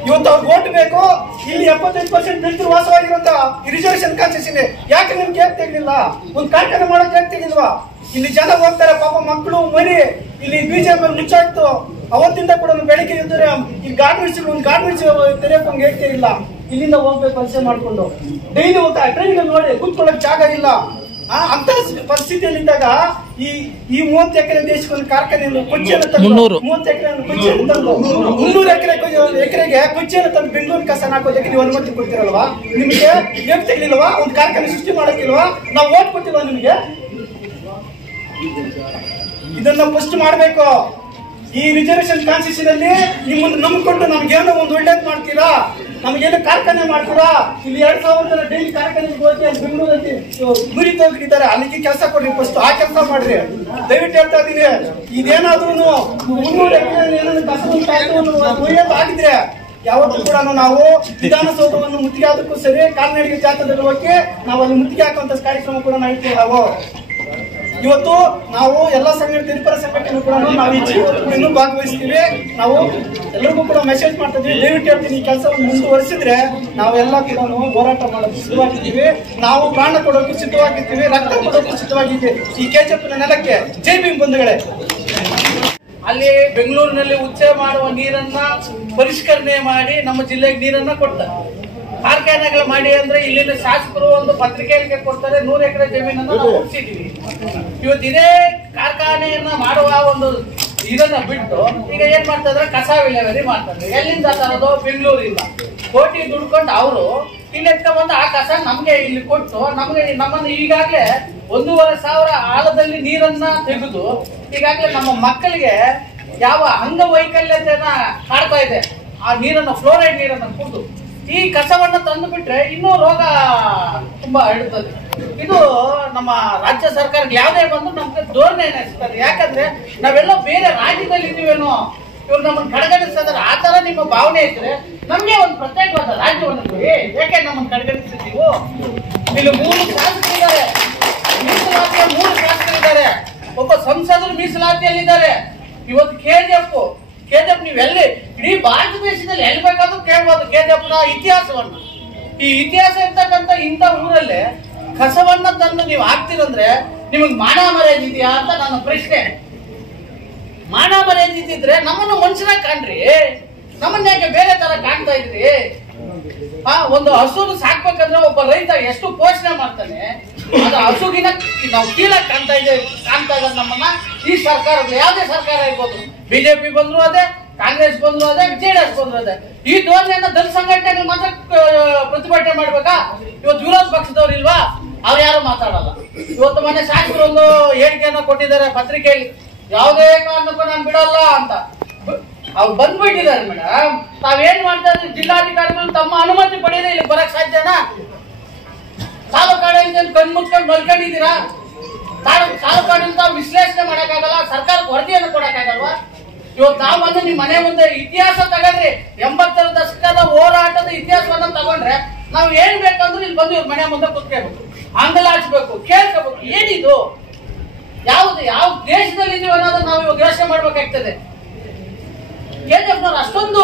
ಇವತ್ತು ಅವ್ರಿಗೆ ಓಟ್ ಬೇಕು. ಇಲ್ಲಿ 75% ದಲಿತರು ವಾಸವಾಗಿರುವಂತ ರಿಸರ್ವೇಶನ್ ಕಾನ್ಸೆಷನ್ ಯಾಕೆ ನಿಮ್ಗೆ ಯಾಕೆ ತೆಗಿಲಿಲ್ಲ? ಒಂದು ಕಾರ್ಖಾನೆ ಮಾಡೋಕೆ ಯಾಕೆ ತೆಗಿಲ್ವಾ? ಇಲ್ಲಿ ಜನ ಹೋಗ್ತಾರೆ ಪಾಪ, ಮಕ್ಕಳು ಮರಿ ಇಲ್ಲಿ ಬಿಜೆಪಿ ಮುಚ್ಚಾಯ್ತು. ಅವತ್ತಿಂದ ಕೂಡ ಬೆಳಿಗ್ಗೆ ಇದ್ದರೆ ಈ ಗಾರ್ಮೆಂಟ್ಸ್ ಒಂದು ಗಾರ್ಮೆಂಟ್ಸ್ ತೆರೆಯೋಕೆ ಹೇಳ್ತೇ ಇಲ್ಲ. ಇಲ್ಲಿಂದ ಹೋಗ್ಬೇಕು ಕೆಲಸ ಮಾಡ್ಕೊಂಡು ಡೈಲಿ ಹೋಗ್ತಾ ಟ್ರೈನ್ ನೋಡಿ ಕೂತ್ಕೊಳ್ಳೋಕೆ ಜಾಗ ಇಲ್ಲ. ಅಂತ ಪರಿಸ್ಥಿತಿಯಲ್ಲಿದ್ದಾಗ ಈ 30 ಎಕರೆ ದೇಶಕ್ಕೊಂದು ಕಾರ್ಖಾನೆಯನ್ನು ಕೊಚ್ಚಿಯನ್ನು ತಂದು 30 ಎಕರೆಯನ್ನು ಕೊಚ್ಚಿಯನ್ನು ತಂದು 300 ಎಕರೆಗೆ ಕೊಚ್ಚಿಯನ್ನು ತಂದು ಬೆಂಗಳೂರು ಕಸ ಹಾಕೋದಕ್ಕೆ ನೀವು ಅನುಮತಿ ಕೊಡ್ತೀರಲ್ವಾ? ನಿಮಗೆ ಏನ್ ತೆಗಿಲಿಲ್ವಾ? ಒಂದು ಕಾರ್ಖಾನೆ ಸೃಷ್ಟಿ ಮಾಡಕ್ಕಿಲ್ವಾ? ನಾವು ಓಟ್ ಕೊಟ್ಟಿಲ್ವಾ ನಿಮಗೆ? ಇದನ್ನ ಫಸ್ಟ್ ಮಾಡ್ಬೇಕು. ಈ ರಿಸರ್ವೇಶನ್ ಕಾನ್ಸ್ಟಿಟ್ಯೂಷನ್ ಅಲ್ಲಿ ನಿಮ್ಮನ್ನು ನಂಬಿಕೊಂಡು ನಮ್ಗೇನೋ ಒಂದು ಒಳ್ಳೇದು ಮಾಡ್ತೀರಾ, ನಮಗೇನು ಕಾರ್ಖಾನೆ ಮಾಡ್ತೀರಾ, ಇಲ್ಲಿ 2000 ಜನ ಡೈಲಿ ಕಾರ್ಖಾನೆಗೆ ಹೋಗಿ ಬೆಂಗಳೂರಲ್ಲಿ ಗುರಿ ಹೋಗಿದ್ದಾರೆ, ಅಲ್ಲಿಗೆ ಕೆಲಸ ಕೊಡ್ರಿ, ಫಸ್ಟ್ ಆ ಕೆಲಸ ಮಾಡ್ರಿ. ದಯವಿಟ್ಟು ಹೇಳ್ತಾ ಇದೀನಿ, ಇದೇನಾದ್ರೂ 300 ಎಕರೆ ಏನಾದ್ರು ಕಸ ಆಗಿದ್ರೆ ಯಾವತ್ತೂ ಕೂಡ ನಾವು ವಿಧಾನಸೌಧವನ್ನು ಮುತ್ತಿಗೆ ಆದಕ್ಕೂ ಸರಿ, ಕಾಲ್ನಡಿಗೆ ಜಾಥಾದಲ್ಲಿ ಹೋಗಿ ನಾವು ಅಲ್ಲಿ ಮುತ್ತಿಗೆ ಹಾಕುವಂತ ಕಾರ್ಯಕ್ರಮ ಕೂಡ ನಾವು ನಾವು ಇವತ್ತು ನಾವು ಎಲ್ಲ ಸಂಘಟನೆ ಪರ ಸಂಘಟನೆ ಕೂಡ ನಾವು ಇನ್ನೂ ಭಾಗವಹಿಸ್ತೀವಿ. ನಾವು ಎಲ್ಲರಿಗೂ ಕೂಡ ಮೆಸೇಜ್ ಮಾಡ್ತಾ ಇದ್ದೀವಿ, ದಯವಿಟ್ಟು ಹೇಳ್ತೀನಿ, ಈ ಕೆಲಸವನ್ನು ಮುಂದುವರಿಸಿದ್ರೆ ನಾವೆಲ್ಲ ಕೂಡ ಹೋರಾಟ ಮಾಡೋದು ಸಿದ್ಧವಾಗಿದ್ದೀವಿ, ನಾವು ಪ್ರಾಣ ಕೊಡೋಕ್ಕೂ ಸಿದ್ಧವಾಗಿದ್ದೀವಿ, ರಕ್ತ ಕೊಡೋಕ್ಕೂ ಸಿದ್ಧವಾಗಿದ್ದೀವಿ ಈ ಕೆಜಿಎಫ್ನ ನೆಲಕ್ಕೆ. ಜೈ ಭೀಮ್ ಬಂಧುಗಳೇ. ಅಲ್ಲಿ ಬೆಂಗಳೂರಿನಲ್ಲಿ ಉಚ್ಚೆ ಮಾಡುವ ನೀರನ್ನ ಪರಿಷ್ಕರಣೆ ಮಾಡಿ ನಮ್ಮ ಜಿಲ್ಲೆಗೆ ನೀರನ್ನ ಕೊಡ್ತಾರೆ. ಕಾರ್ಖಾನೆಗಳು ಮಾಡಿ ಅಂದ್ರೆ ಇಲ್ಲಿನ ಶಾಸಕರು ಒಂದು ಪತ್ರಿಕೆಗೆ ಕೊಡ್ತಾರೆ, 100 ಎಕರೆ ಜಮೀನನ್ನು ನಾವು ಕೊಡ್ಸಿದೀವಿ. ಇವತ್ತು ಇದೇ ಕಾರ್ಖಾನೆಯನ್ನ ಮಾಡುವ ಒಂದು ಇದನ್ನ ಬಿಟ್ಟು ಈಗ ಏನ್ ಮಾಡ್ತಾ ಇದ್ರೆ ಕಸ ವಿಲೇವಾರಿ ಮಾಡ್ತಾರೆ. ಎಲ್ಲಿಂದ ತರೋದು? ಬೆಂಗಳೂರಿಂದ ಕೋಟಿ ದುಡ್ಕೊಂಡು ಅವರು ಇಲ್ಲಿ ಎತ್ಕೊಂಡ್ಬಂದು ಆ ಕಸ ನಮ್ಗೆ ಇಲ್ಲಿ ಕೊಟ್ಟು ನಮ್ಮನ್ನು ಈಗಾಗಲೇ 1,500 ಆಳದಲ್ಲಿ ನೀರನ್ನ ತೆಗೆದು ಈಗಾಗಲೇ ನಮ್ಮ ಮಕ್ಕಳಿಗೆ ಯಾವ ಅಂಗವೈಕಲ್ಯತೆಯನ್ನ ಕಾಡ್ತಾ ಇದೆ. ಆ ನೀರನ್ನ ಫ್ಲೋರೈಡ್ ನೀರನ್ನ ಕುಡಿದು ಈ ಕಸವನ್ನ ತಂದು ಬಿಟ್ರೆ ಇನ್ನೂ ರೋಗ ತುಂಬಾ ಹರಡುತ್ತದೆ. ಇದು ನಮ್ಮ ರಾಜ್ಯ ಸರ್ಕಾರಕ್ಕೆ ಯಾವುದೇ ಬಂದು ನಮ್ಗೆ ಧೋರಣೆ ಅನಿಸ್ತದೆ. ಯಾಕಂದ್ರೆ ನಾವೆಲ್ಲ ಬೇರೆ ರಾಜ್ಯದಲ್ಲಿ ಇದೀವೇನೋ, ಇವ್ರು ನಮ್ಮನ್ನು ಕಡೆಗಣಿಸ್ತಾರೆ, ಆ ತರ ನಿಮ್ಮ ಭಾವನೆ ಇದ್ರೆ ನಮ್ಗೆ ಒಂದು ಪ್ರತ್ಯೇಕವಾದ ರಾಜ್ಯವನ್ನು ಕೊಡಿ. ಯಾಕೆ ನಮ್ಮನ್ನು ಕಡೆಗಣಿಸ್ತೀವಿ? ಇಲ್ಲಿ 3 ಶಾಸಕರಿದ್ದಾರೆ, ಮೀಸಲಾತಿಯ 3 ಶಾಸಕರಿದ್ದಾರೆ, ಒಬ್ಬ ಸಂಸದರು ಮೀಸಲಾತಿಯಲ್ಲಿದ್ದಾರೆ. ಇವತ್ತು ಕೆಜಿಎಫ್ ನೀವೆಲ್ಲಿ ಇಡೀ ಭಾರತ ದೇಶದಲ್ಲಿ ಎಲ್ಲಿ ಬೇಕಾದ್ರೂ ಕೇಳ್ಬೋದು ಕೆಜಿಎಫ್ ನ ಇತಿಹಾಸವನ್ನ. ಈ ಇತಿಹಾಸ ಇರ್ತಕ್ಕಂಥ ಇಂಥ ಊರಲ್ಲೇ ಕಸವನ್ನ ತಂದು ನೀವು ಹಾಕ್ತಿರಂದ್ರೆ ನಿಮಗ್ ಮಾನ ಮರ್ಯಾದೆ ಇದೆಯಾ ಅಂತ ನನ್ನ ಪ್ರಶ್ನೆ. ಮಾನ ಮರ್ಯಾದೆ ಇದ್ದಿದ್ರೆ ನಮ್ಮನ್ನು ಮನುಷ್ಯನ ಕಾಣ್ರಿ, ನಮ್ಮನ್ನ ಯಾಕೆ ಬೇರೆ ತರ ಕಾಣ್ತಾ ಇದ್ರಿ? ಒಂದು ಹಸುನು ಸಾಕ್ಬೇಕಂದ್ರೆ ಒಬ್ಬ ರೈತ ಎಷ್ಟು ಪೋಷಣೆ ಮಾಡ್ತಾನೆ, ಅದು ಹಸುಗಿನ ನಾವು ಕೀಳಾಗಿ ಕಾಣ್ತಾ ಇದ್ದಾರೆ ನಮ್ಮನ್ನ. ಈ ಸರ್ಕಾರಗಳು ಯಾವುದೇ ಸರ್ಕಾರ ಇರ್ಬೋದು, ಬಿಜೆಪಿ ಬಂದ್ರು ಅದೇ, ಕಾಂಗ್ರೆಸ್ ಬಂದ್ರು ಅದೇ, ಜೆಡಿಎಸ್ ಬಂದ್ರು ಅದೇ. ಈ ಧೋರಣೆಯನ್ನ ದಲಿತ ಸಂಘಟನೆಗಳು ಮಾತ್ರ ಪ್ರತಿಭಟನೆ ಮಾಡ್ಬೇಕಾ? ಇವತ್ತು ವಿರೋಧ ಪಕ್ಷದವ್ರು ಇಲ್ವಾ? ಅವ್ರು ಯಾರು ಮಾತಾಡಲ್ಲ. ಇವತ್ತು ಮೊನ್ನೆ ಶಾಸಕರು ಒಂದು ಹೇಳಿಕೆಯನ್ನ ಕೊಟ್ಟಿದ್ದಾರೆ ಪತ್ರಿಕೆಯಲ್ಲಿ, ಯಾವುದೇ ಕಾರಣಕ್ಕೂ ನಾನು ಬಿಡಲ್ಲ ಅಂತ. ಅವ್ರು ಬಂದ್ಬಿಟ್ಟಿದ್ದಾರೆ ಮೇಡಮ್. ನಾವೇನ್ ಮಾಡ್ತಾ ಇದ್ವಿ? ಜಿಲ್ಲಾಧಿಕಾರಿಗಳು ತಮ್ಮ ಅನುಮತಿ ಪಡೆಯದೆ ಇಲ್ಲಿ ಬರಕ್ ಸಾಧ್ಯನಾ? ತಾಲೂಕಾಡಳಿತ ಕಣ್ ಮುಚ್ಕೊಂಡು ಮಲ್ಕೊಂಡಿದ್ದೀರಾ? ತಾಲೂಕಾಡಳಿತ ವಿಶ್ಲೇಷಣೆ ಮಾಡಕ್ಕಾಗಲ್ಲ, ಸರ್ಕಾರಕ್ಕೆ ವರದಿಯನ್ನು ಕೊಡಕ್ಕಾಗಲ್ವಾ? ಇವತ್ತು ನಾವು ಬಂದು ನಿಮ್ ಮನೆ ಮುಂದೆ ಇತಿಹಾಸ ತಗೊಂಡ್ರಿ, 80ರ ದಶಕದ ಹೋರಾಟದ ಇತಿಹಾಸವನ್ನ ತಗೊಂಡ್ರೆ ನಾವು ಏನ್ ಬೇಕಂದ್ರೆ ಇಲ್ಲಿ ಬಂದು ಇವ್ರ ಮನೆ ಮುಂದೆ ಕುತ್ಕೋಬೇಕು, ಅಂಗಲ ಹಚ್ಬೇಕು, ಕೇಳ್ಕೋಬೇಕು. ಏನಿದು? ಯಾವ ದೇಶದಲ್ಲಿ ಇದೀವಿ ಅನ್ನೋದನ್ನ ನಾವು ಇವಾಗ ಯೋಚನೆ ಮಾಡ್ಬೇಕಾಗ್ತದೆ. ಕೆಜಿಎಫ್ನವ್ರು ಅಷ್ಟೊಂದು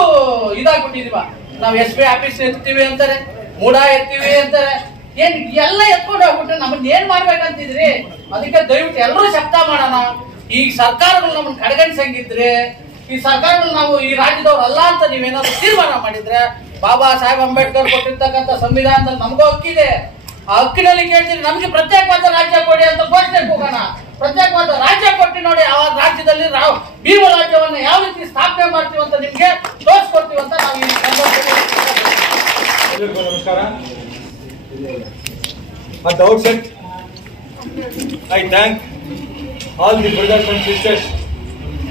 ಇದಾಗ್ಬಿಟ್ಟಿದೀವ. ನಾವು SB ಆಫೀಸ್ ಎತ್ತೀವಿ ಅಂತಾರೆ, ಮೂಡ ಎತ್ತೀವಿ ಅಂತಾರೆ, ಏನ್ ಎಲ್ಲ ಎತ್ಕೊಂಡು ಹೋಗ್ಬಿಟ್ರೆ ನಮ್ಮನ್ನ ಏನ್ ಮಾಡ್ಬೇಕಂತಿದ್ರಿ? ಅದಕ್ಕೆ ದಯವಿಟ್ಟು ಎಲ್ಲರೂ ಶಬ್ದ ಮಾಡೋಣ. ಈ ಸರ್ಕಾರಗಳು ನಮ್ಮನ್ನ ಕಡೆಗಣಿಸಂಗಿದ್ರೆ, ಈ ಸರ್ಕಾರಗಳು ನಾವು ಈ ರಾಜ್ಯದವ್ರು ಅಲ್ಲ ಅಂತ ನೀವೇನಾದ್ರು ತೀರ್ಮಾನ ಮಾಡಿದ್ರೆ, ಬಾಬಾ ಸಾಹೇಬ್ ಅಂಬೇಡ್ಕರ್ ಕೊಟ್ಟಿರ್ತಕ್ಕಂಥ ಸಂವಿಧಾನದಲ್ಲಿ ನಮಗೂ ಹಕ್ಕಿದೆ. ಆ ಹಕ್ಕಿನಲ್ಲಿ ಕೇಳ್ತೀವಿ, ನಮ್ಗೆ ಪ್ರತ್ಯೇಕವಾದ ರಾಜ್ಯ ಕೊಡಿ ಅಂತ ಘೋಷಣೆ ಹೋಗೋಣ. ಪ್ರತ್ಯೇಕವಾದ ರಾಜ್ಯ ಕೊಟ್ಟು ನೋಡಿ, ಆ ರಾಜ್ಯದಲ್ಲಿ ನಾವು ಭೀಮ ರಾಜ್ಯವನ್ನ ಯಾವ ರೀತಿ ಸ್ಥಾಪನೆ ಮಾಡ್ತೀವಿ ಅಂತ ನಿಮ್ಗೆ ತೋರಿಸ್ಕೊಡ್ತೀವಿ ಅಂತ ನಾವು ಈ ನಮಸ್ಕಾರ. At the outset, I thank all the brothers and sisters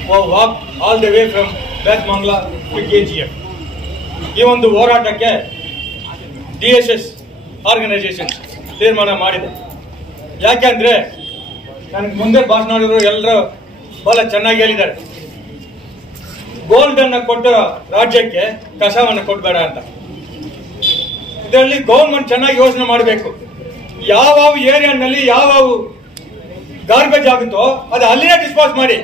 who have walked all the way from Bethmangla to KGF. ಈ ಒಂದು ಹೋರಾಟಕ್ಕೆ DSS ಆರ್ಗನೈಸೇಷನ್ ತೀರ್ಮಾನ ಮಾಡಿದೆ. ಯಾಕೆಂದ್ರೆ ನನಗೆ ಮುಂದೆ ಭಾಷಣ ಮಾಡಿದ್ರು ಎಲ್ಲರೂ ಬಹಳ ಚೆನ್ನಾಗಿ ಹೇಳಿದ್ದಾರೆ. ಗೋಲ್ಡ್ ಅನ್ನ ಕೊಟ್ಟು ರಾಜ್ಯಕ್ಕೆ ಕಸವನ್ನು ಕೊಡಬೇಡ ಅಂತ. ಇದರಲ್ಲಿ ಗೌರ್ಮೆಂಟ್ ಚೆನ್ನಾಗಿ ಯೋಚನೆ ಮಾಡಬೇಕು. ಯಾವ ಏರಿಯಾನಲ್ಲಿ ಯಾವ ಗಾರ್ಬೇಜ್ ಆಗುತ್ತೋ ಅದು ಅಲ್ಲಿನೇ ಡಿಸ್ಪೋಸ್ ಮಾಡಿ.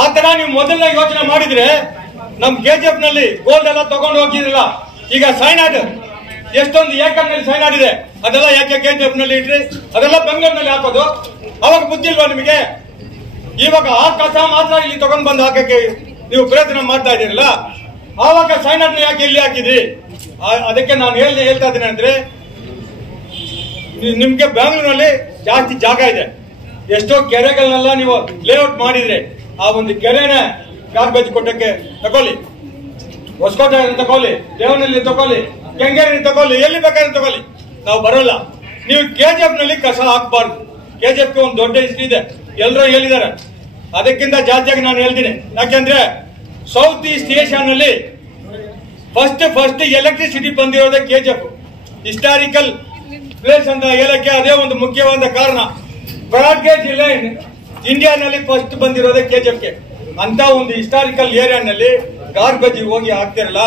ಆ ತರ ನೀವು ಮೊದಲನೇ ಯೋಚನೆ ಮಾಡಿದ್ರೆ ನಮ್ ಕೆಜಿಎಫ್ ನಲ್ಲಿ ಗೋಲ್ಡ್ ಎಲ್ಲ ತಗೊಂಡು ಹೋಗಿದ್ರಲ್ಲ, ಈಗ ಸೈನಾಡ್ ಎಷ್ಟೊಂದು ಏಕರ್ನಲ್ಲಿ ಸೈನಾಡ್ ಇದೆ, ಅದೆಲ್ಲ ಯಾಕೆ ಕೆಜಿಎಫ್ ನಲ್ಲಿ ಇಟ್ರಿ? ಅದೆಲ್ಲ ಬೆಂಗಳೂರಿನಲ್ಲಿ ಹಾಕೋದು. ಅವಾಗ ಬುದ್ಧಿ ಇಲ್ವಾ ನಿಮಗೆ? ಇವಾಗ ಆ ಕಸ ಮಾತ್ರ ಇಲ್ಲಿ ತಗೊಂಡ್ ಬಂದು ಹಾಕಕ್ಕೆ ನೀವು ಪ್ರಯತ್ನ ಮಾಡ್ತಾ ಇದ್ದೀರಲ್ಲ, ಆವಾಗ ಸೈನಾಡ್ ಯಾಕೆ ಇಲ್ಲಿ ಹಾಕಿದ್ರಿ? ಅದಕ್ಕೆ ನಾನು ಹೇಳ್ತಾ ಇದ್ದೀನಿ ಅಂದ್ರೆ, ನಿಮ್ಗೆ ಬೆಂಗಳೂರಿನಲ್ಲಿ ಜಾಸ್ತಿ ಜಾಗ ಇದೆ, ಎಷ್ಟೋ ಕೆರೆಗಳನ್ನೆಲ್ಲ ನೀವು ಲೇಔಟ್ ಮಾಡಿದ್ರೆ ಆ ಒಂದು ಕೆರೆನ ಗಾರ್ಬೇಜ್ ಕೊಟ್ಟಕ್ಕೆ ತಗೊಳ್ಳಿ, ಹೊಸಕೋಟೆ ತಗೊಳ್ಳಿ, ದೇವನಹಳ್ಳಿ ತಗೊಳ್ಳಿ, ಕೆಂಗೇರಿ ತಗೊಳ್ಳಿ, ಎಲ್ಲಿ ಬೇಕಾದ್ರೆ ತಗೊಳ್ಳಿ, ನಾವು ಬರೋಲ್ಲ. ನೀವು ಕೆಜಿಎಫ್ ನಲ್ಲಿ ಕಸ ಹಾಕಬಾರ್ದು. ಕೆಜಿಎಫ್ ಒಂದು ದೊಡ್ಡ ಹಿಸ್ಟ್ರಿ ಇದೆ, ಎಲ್ಲರೂ ಹೇಳಿದ್ದಾರೆ. ಅದಕ್ಕಿಂತ ಜಾಸ್ತಿಯಾಗಿ ನಾನು ಹೇಳ್ತೀನಿ. ಯಾಕೆಂದ್ರೆ ಸೌತ್ ಈಸ್ಟ್ ಏಷ್ಯಾನಲ್ಲಿ ಫಸ್ಟ್ ಎಲೆಕ್ಟ್ರಿಸಿಟಿ ಬಂದಿರೋದೇ ಕೆಜಿಎಫ್. ಹಿಸ್ಟಾರಿಕಲ್ ಪ್ಲೇಸ್ ಅಂತ ಹೇಳಕ್ಕೆ ಅದೇ ಒಂದು ಮುಖ್ಯವಾದ ಕಾರಣ. ಬ್ರಾಡ್ಗೇಜ್ ಲೈನ್ ಇಂಡಿಯಾನಲ್ಲಿ ಫಸ್ಟ್ ಬಂದಿರೋದೇ ಕೆಜಿಎಫ್ಗೆ. ಅಂತ ಒಂದು ಹಿಸ್ಟಾರಿಕಲ್ ಏರಿಯಾನಲ್ಲಿ ಗಾರ್ಬೇಜ್ ಹೋಗಿ ಹಾಕ್ತಿರಲ್ಲ.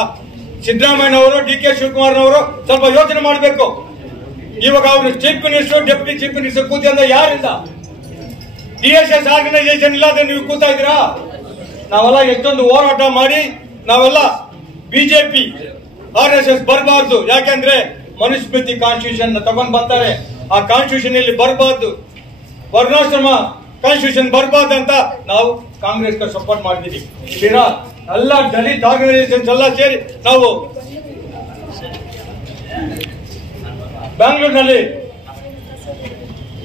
ಸಿದ್ದರಾಮಯ್ಯನವರು, ಡಿ ಕೆ ಶಿವಕುಮಾರ್ನವರು ಸ್ವಲ್ಪ ಯೋಚನೆ ಮಾಡಬೇಕು. ಇವಾಗ ಅವರು chief minister, deputy chief minister ಕೂತಿಂದ ಯಾರಿಂದ? DSS ಆರ್ಗನೈಸೇಷನ್ ಇಲ್ಲದೆ ನೀವು ಕೂತಾ ಇದ್ದೀರಾ? ನಾವೆಲ್ಲ ಎಷ್ಟೊಂದು ಹೋರಾಟ ಮಾಡಿ ನಾವೆಲ್ಲ ಬಿಜೆಪಿ RSS ಬರಬಾರ್ದು. ಯಾಕೆಂದ್ರೆ ಮನುಸ್ಮೃತಿ ಕಾನ್ಸ್ಟಿಟ್ಯೂಷನ್ ತಗೊಂಡ್ ಬರ್ತಾರೆ. ಆ ಕಾನ್ಸ್ಟಿಟ್ಯೂಷನ್ ಇಲ್ಲಿ ಬರಬಾರ್ದು, ವರ್ಣಾಶ್ರಮ ಕಾನ್ಸ್ಟಿಟ್ಯೂಷನ್ ಬರಬಾರ್ದು ಅಂತ ನಾವು ಕಾಂಗ್ರೆಸ್ ಸಪೋರ್ಟ್ ಮಾಡಿದೀವಿ. ಇಲ್ಲಿನ ಎಲ್ಲ ದಲಿತ ಆರ್ಗನೈಸೇಷನ್ಸ್ ಎಲ್ಲ ಸೇರಿ ನಾವು ಬ್ಯಾಂಗ್ಳೂರಿನಲ್ಲಿ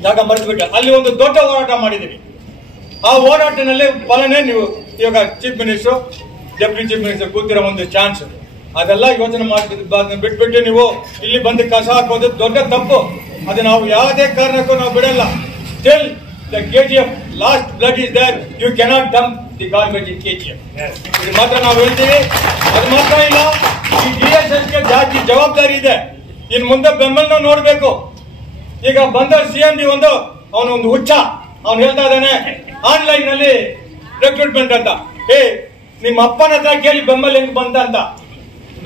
ಜಾಗ ಮರೆತುಬಿಟ್ಟೆ ಅಲ್ಲಿ ಒಂದು ದೊಡ್ಡ ಹೋರಾಟ ಮಾಡಿದೀವಿ. ಆ ಹೋರಾಟದಲ್ಲಿ ಫಲನೇ ನೀವು ಇವಾಗ chief minister, deputy chief minister ಕೂತಿರೋ ಒಂದು ಚಾನ್ಸ್. ಅದೆಲ್ಲ ಯೋಚನೆ ಮಾಡಿ ಬಿಟ್ಬಿಟ್ಟು ನೀವು ಇಲ್ಲಿ ಬಂದು ಕಸ ಹಾಕೋದು ದೊಡ್ಡ ತಪ್ಪು. ಅದು ನಾವು ಯಾವುದೇ ಕಾರಣಕ್ಕೂ ನಾವು ಬಿಡಲ್ಲ. Still the KGF last blood is there. You cannot dump the garbage in KGF. ಇದು ಮಾತ್ರ ನಾವು ಹೇಳ್ತೀವಿ. ಅದು ಮಾತ್ರ ಇಲ್ಲ, ಈ DSSಗೆ ಜಾಸ್ತಿ ಜವಾಬ್ದಾರಿ ಇದೆ. ಇನ್ ಮುಂದೆ ಬೆಂಬಲ ನೋಡ್ಬೇಕು. ಈಗ ಬಂದ CMD ಅವನೊಂದು ಹುಚ್ಚ, ಅವ್ನು ಹೇಳ್ತಾ ಇದ್ದಾನೆ ಆನ್ಲೈನ್ ನಲ್ಲಿ ರೆಕ್ರೂಟ್ಮೆಂಟ್ ಅಂತ. ನಿಮ್ಮ ಅಪ್ಪನ ಹತ್ರ ಕೇಳಿ ಬೆಂಬಲ ಹೆಂಗ್ ಬಂತ ಅಂತ.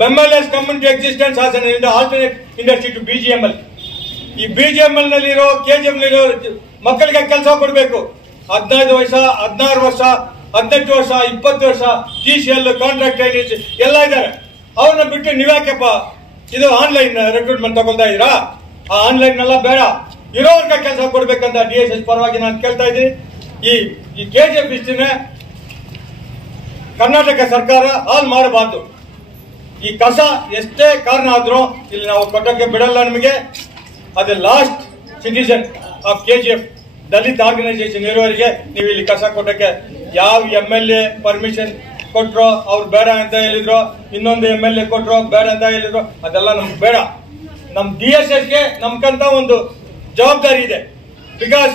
BEML has come into existence as an alternate industry to BGML. ಈ BGML ನಲ್ಲಿರೋ KGF ನಲ್ಲಿರೋ ಮಕ್ಕಳಿಗೆ ಕೆಲಸ ಕೊಡಬೇಕು. 15 ವರ್ಷ, 16 ವರ್ಷ, 18 ವರ್ಷ, 20 ವರ್ಷ TCL, ಕಾಂಟ್ರಾಕ್ಟ್ ಟ್ರೈನೀಸ್ ಎಲ್ಲ ಇದ್ದಾರೆ. ಅವ್ರನ್ನ ಬಿಟ್ಟು ನೀವ್ಯಾಕೆಪ್ಪ ಇದು ಆನ್ಲೈನ್ ರೆಕ್ರೂಟ್ಮೆಂಟ್ ತಗೊಳ್ತಾ ಇದೀರಾ? ಆ ಆನ್ಲೈನ್ ಎಲ್ಲ ಬೇಡ, ಇರೋರ್ಗ ಕೆಲಸ ಕೊಡ್ಬೇಕಂತ DSS ಪರವಾಗಿ ನಾನು ಕೇಳ್ತಾ ಇದ್ದೀನಿ. ಈ KGF ಇಷ್ಟನ್ನೇ ಕರ್ನಾಟಕ ಸರ್ಕಾರ ಹಾಲ್ ಮಾಡಬಾರ್ದು. ಈ ಕಸ ಎಷ್ಟೇ ಕಾರಣ ಆದ್ರೂ ಇಲ್ಲಿ ನಾವು ಕೊಟ್ಟಕ್ಕೆ ಬಿಡಲ್ಲ. ನಿಮಗೆ ಅದು last citizen of KGF Dalit organisation ಇರುವವರಿಗೆ ನೀವು ಇಲ್ಲಿ ಕಸ ಕೊಟ್ಟಕ್ಕೆ ಯಾವ MLA ಪರ್ಮಿಷನ್ ಕೊಟ್ರೋ ಅವ್ರು ಬೇಡ ಅಂತ ಹೇಳಿದ್ರು, ಇನ್ನೊಂದು MLA ಕೊಟ್ರೋ ಬೇಡ ಅಂತ ಹೇಳಿದ್ರು. ಅದೆಲ್ಲ ನಮ್ಗೆ ಬೇಡ. ನಮ್ DSSಗೆ ನಮ್ಗಂತ ಒಂದು ಜವಾಬ್ದಾರಿ ಇದೆ. Because